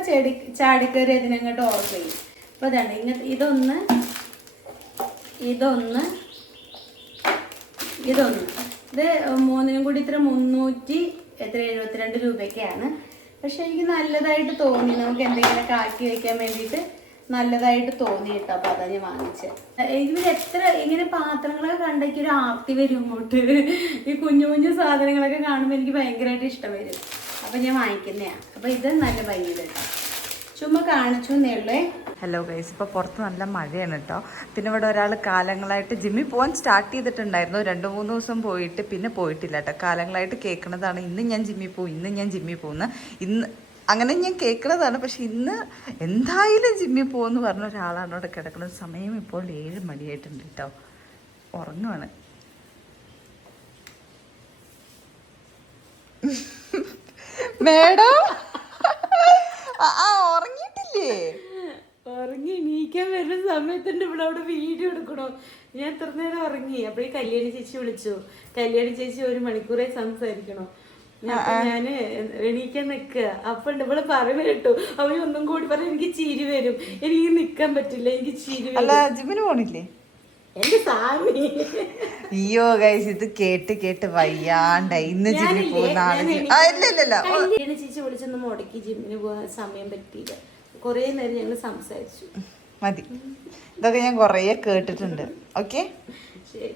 ചാടിക്കയറി അതിനങ്ങോട്ട് ഓർഡർ ചെയ്യും. അപ്പോൾ ഇതാണ് ഇങ്ങനത്തെ ഇതൊന്ന് ഇത് മൂന്നിനും കൂടി ഇത്ര 372 രൂപയ്ക്കാണ്. പക്ഷെ എനിക്ക് നല്ലതായിട്ട് തോന്നി. നമുക്ക് എന്തെങ്കിലുമൊക്കെ ആക്കി വെക്കാൻ വേണ്ടിയിട്ട് നല്ലതായിട്ട് തോന്നി കേട്ടോ. അപ്പോൾ അതാണ് ഞാൻ വാങ്ങിച്ചത്. ഇതിൽ എത്ര ഇങ്ങനെ പാത്രങ്ങളൊക്കെ കണ്ടെങ്കിൽ ഒരു ആർത്തി വരും ഇങ്ങോട്ട്. ഈ കുഞ്ഞു കുഞ്ഞു സാധനങ്ങളൊക്കെ കാണുമ്പോൾ എനിക്ക് ഭയങ്കരമായിട്ട് ഇഷ്ടം വരും. അപ്പോൾ ഞാൻ വാങ്ങിക്കുന്നതാണ്. അപ്പോൾ ഇത് നല്ല ഭംഗിയുണ്ട്. ചുമ്മാ കാണിച്ചു എന്നേ. ഹലോ ഗൈസ്, ഇപ്പോൾ പുറത്ത് നല്ല മഴയാണ് കേട്ടോ. പിന്നെ ഇവിടെ ഒരാൾ കാലങ്ങളായിട്ട് ജിമ്മിൽ പോകാൻ സ്റ്റാർട്ട് ചെയ്തിട്ടുണ്ടായിരുന്നു. 2-3 ദിവസം പോയിട്ട് പിന്നെ പോയിട്ടില്ല കേട്ടോ. കാലങ്ങളായിട്ട് കേൾക്കുന്നതാണ് ഇന്ന് ഞാൻ ജിമ്മിൽ പോകുന്നു. ഇന്ന് അങ്ങനെ ഞാൻ കേൾക്കുന്നതാണ്. പക്ഷെ ഇന്ന് എന്തായാലും ജിമ്മിൽ പോകുമെന്ന് പറഞ്ഞ ഒരാളാണ് ഇവിടെ കിടക്കുന്നത്. സമയം ഇപ്പോൾ 7 മണിയായിട്ടുണ്ട് കേട്ടോ. ഉറങ്ങുവാണ്. മേഡം ഉറങ്ങിയിട്ടില്ലേ? ഉറങ്ങി എണീക്കാൻ വരുന്ന സമയത്തുണ്ട് ഇവിടെ അവിടെ വീഡിയോ എടുക്കണോ. ഞാൻ എത്ര നേരം ഉറങ്ങി. അപ്പൊ ഈ കല്യാണി ചേച്ചി വിളിച്ചു. കല്യാണി ചേച്ചി 1 മണിക്കൂറേ സംസാരിക്കണോ. ഞാന് എണീക്കാൻ നിക്കുക. അപ്പൊ ഉണ്ട് ഇവിടെ പറയുന്നത് കേട്ടു. അവര് ഒന്നും കൂടി പറയാം, എനിക്ക് ചിരി വരും. എനിക്ക് നിക്കാൻ പറ്റില്ല, എനിക്ക് ചിരി വരും. ജിമ്മിന് പോണില്ലേ എന്റെ സാമി? അയ്യോ ഗൈസ്, ഇത് കേട്ട് വയ്യാണ്ടായി. ഇന്ന് ജിമ്മിൽ പോകുന്ന കല്യാണി ചേച്ചി വിളിച്ചൊന്ന് മുടക്കി ജിമ്മിന് പോകാൻ സമയം പറ്റിയില്ല. കുറേ നേരം ഞങ്ങൾ സംസാരിച്ചു. മതി, ഇതൊക്കെ ഞാൻ കുറേ കേട്ടിട്ടുണ്ട്. ഓക്കെ ശരി,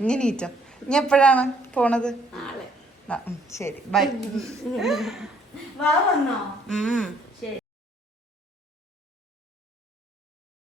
ഇനി നീറ്റോ. ഇനി എപ്പോഴാണ് പോണത്? നാളെ. ശരി, ബൈ. വാ വന്നോ?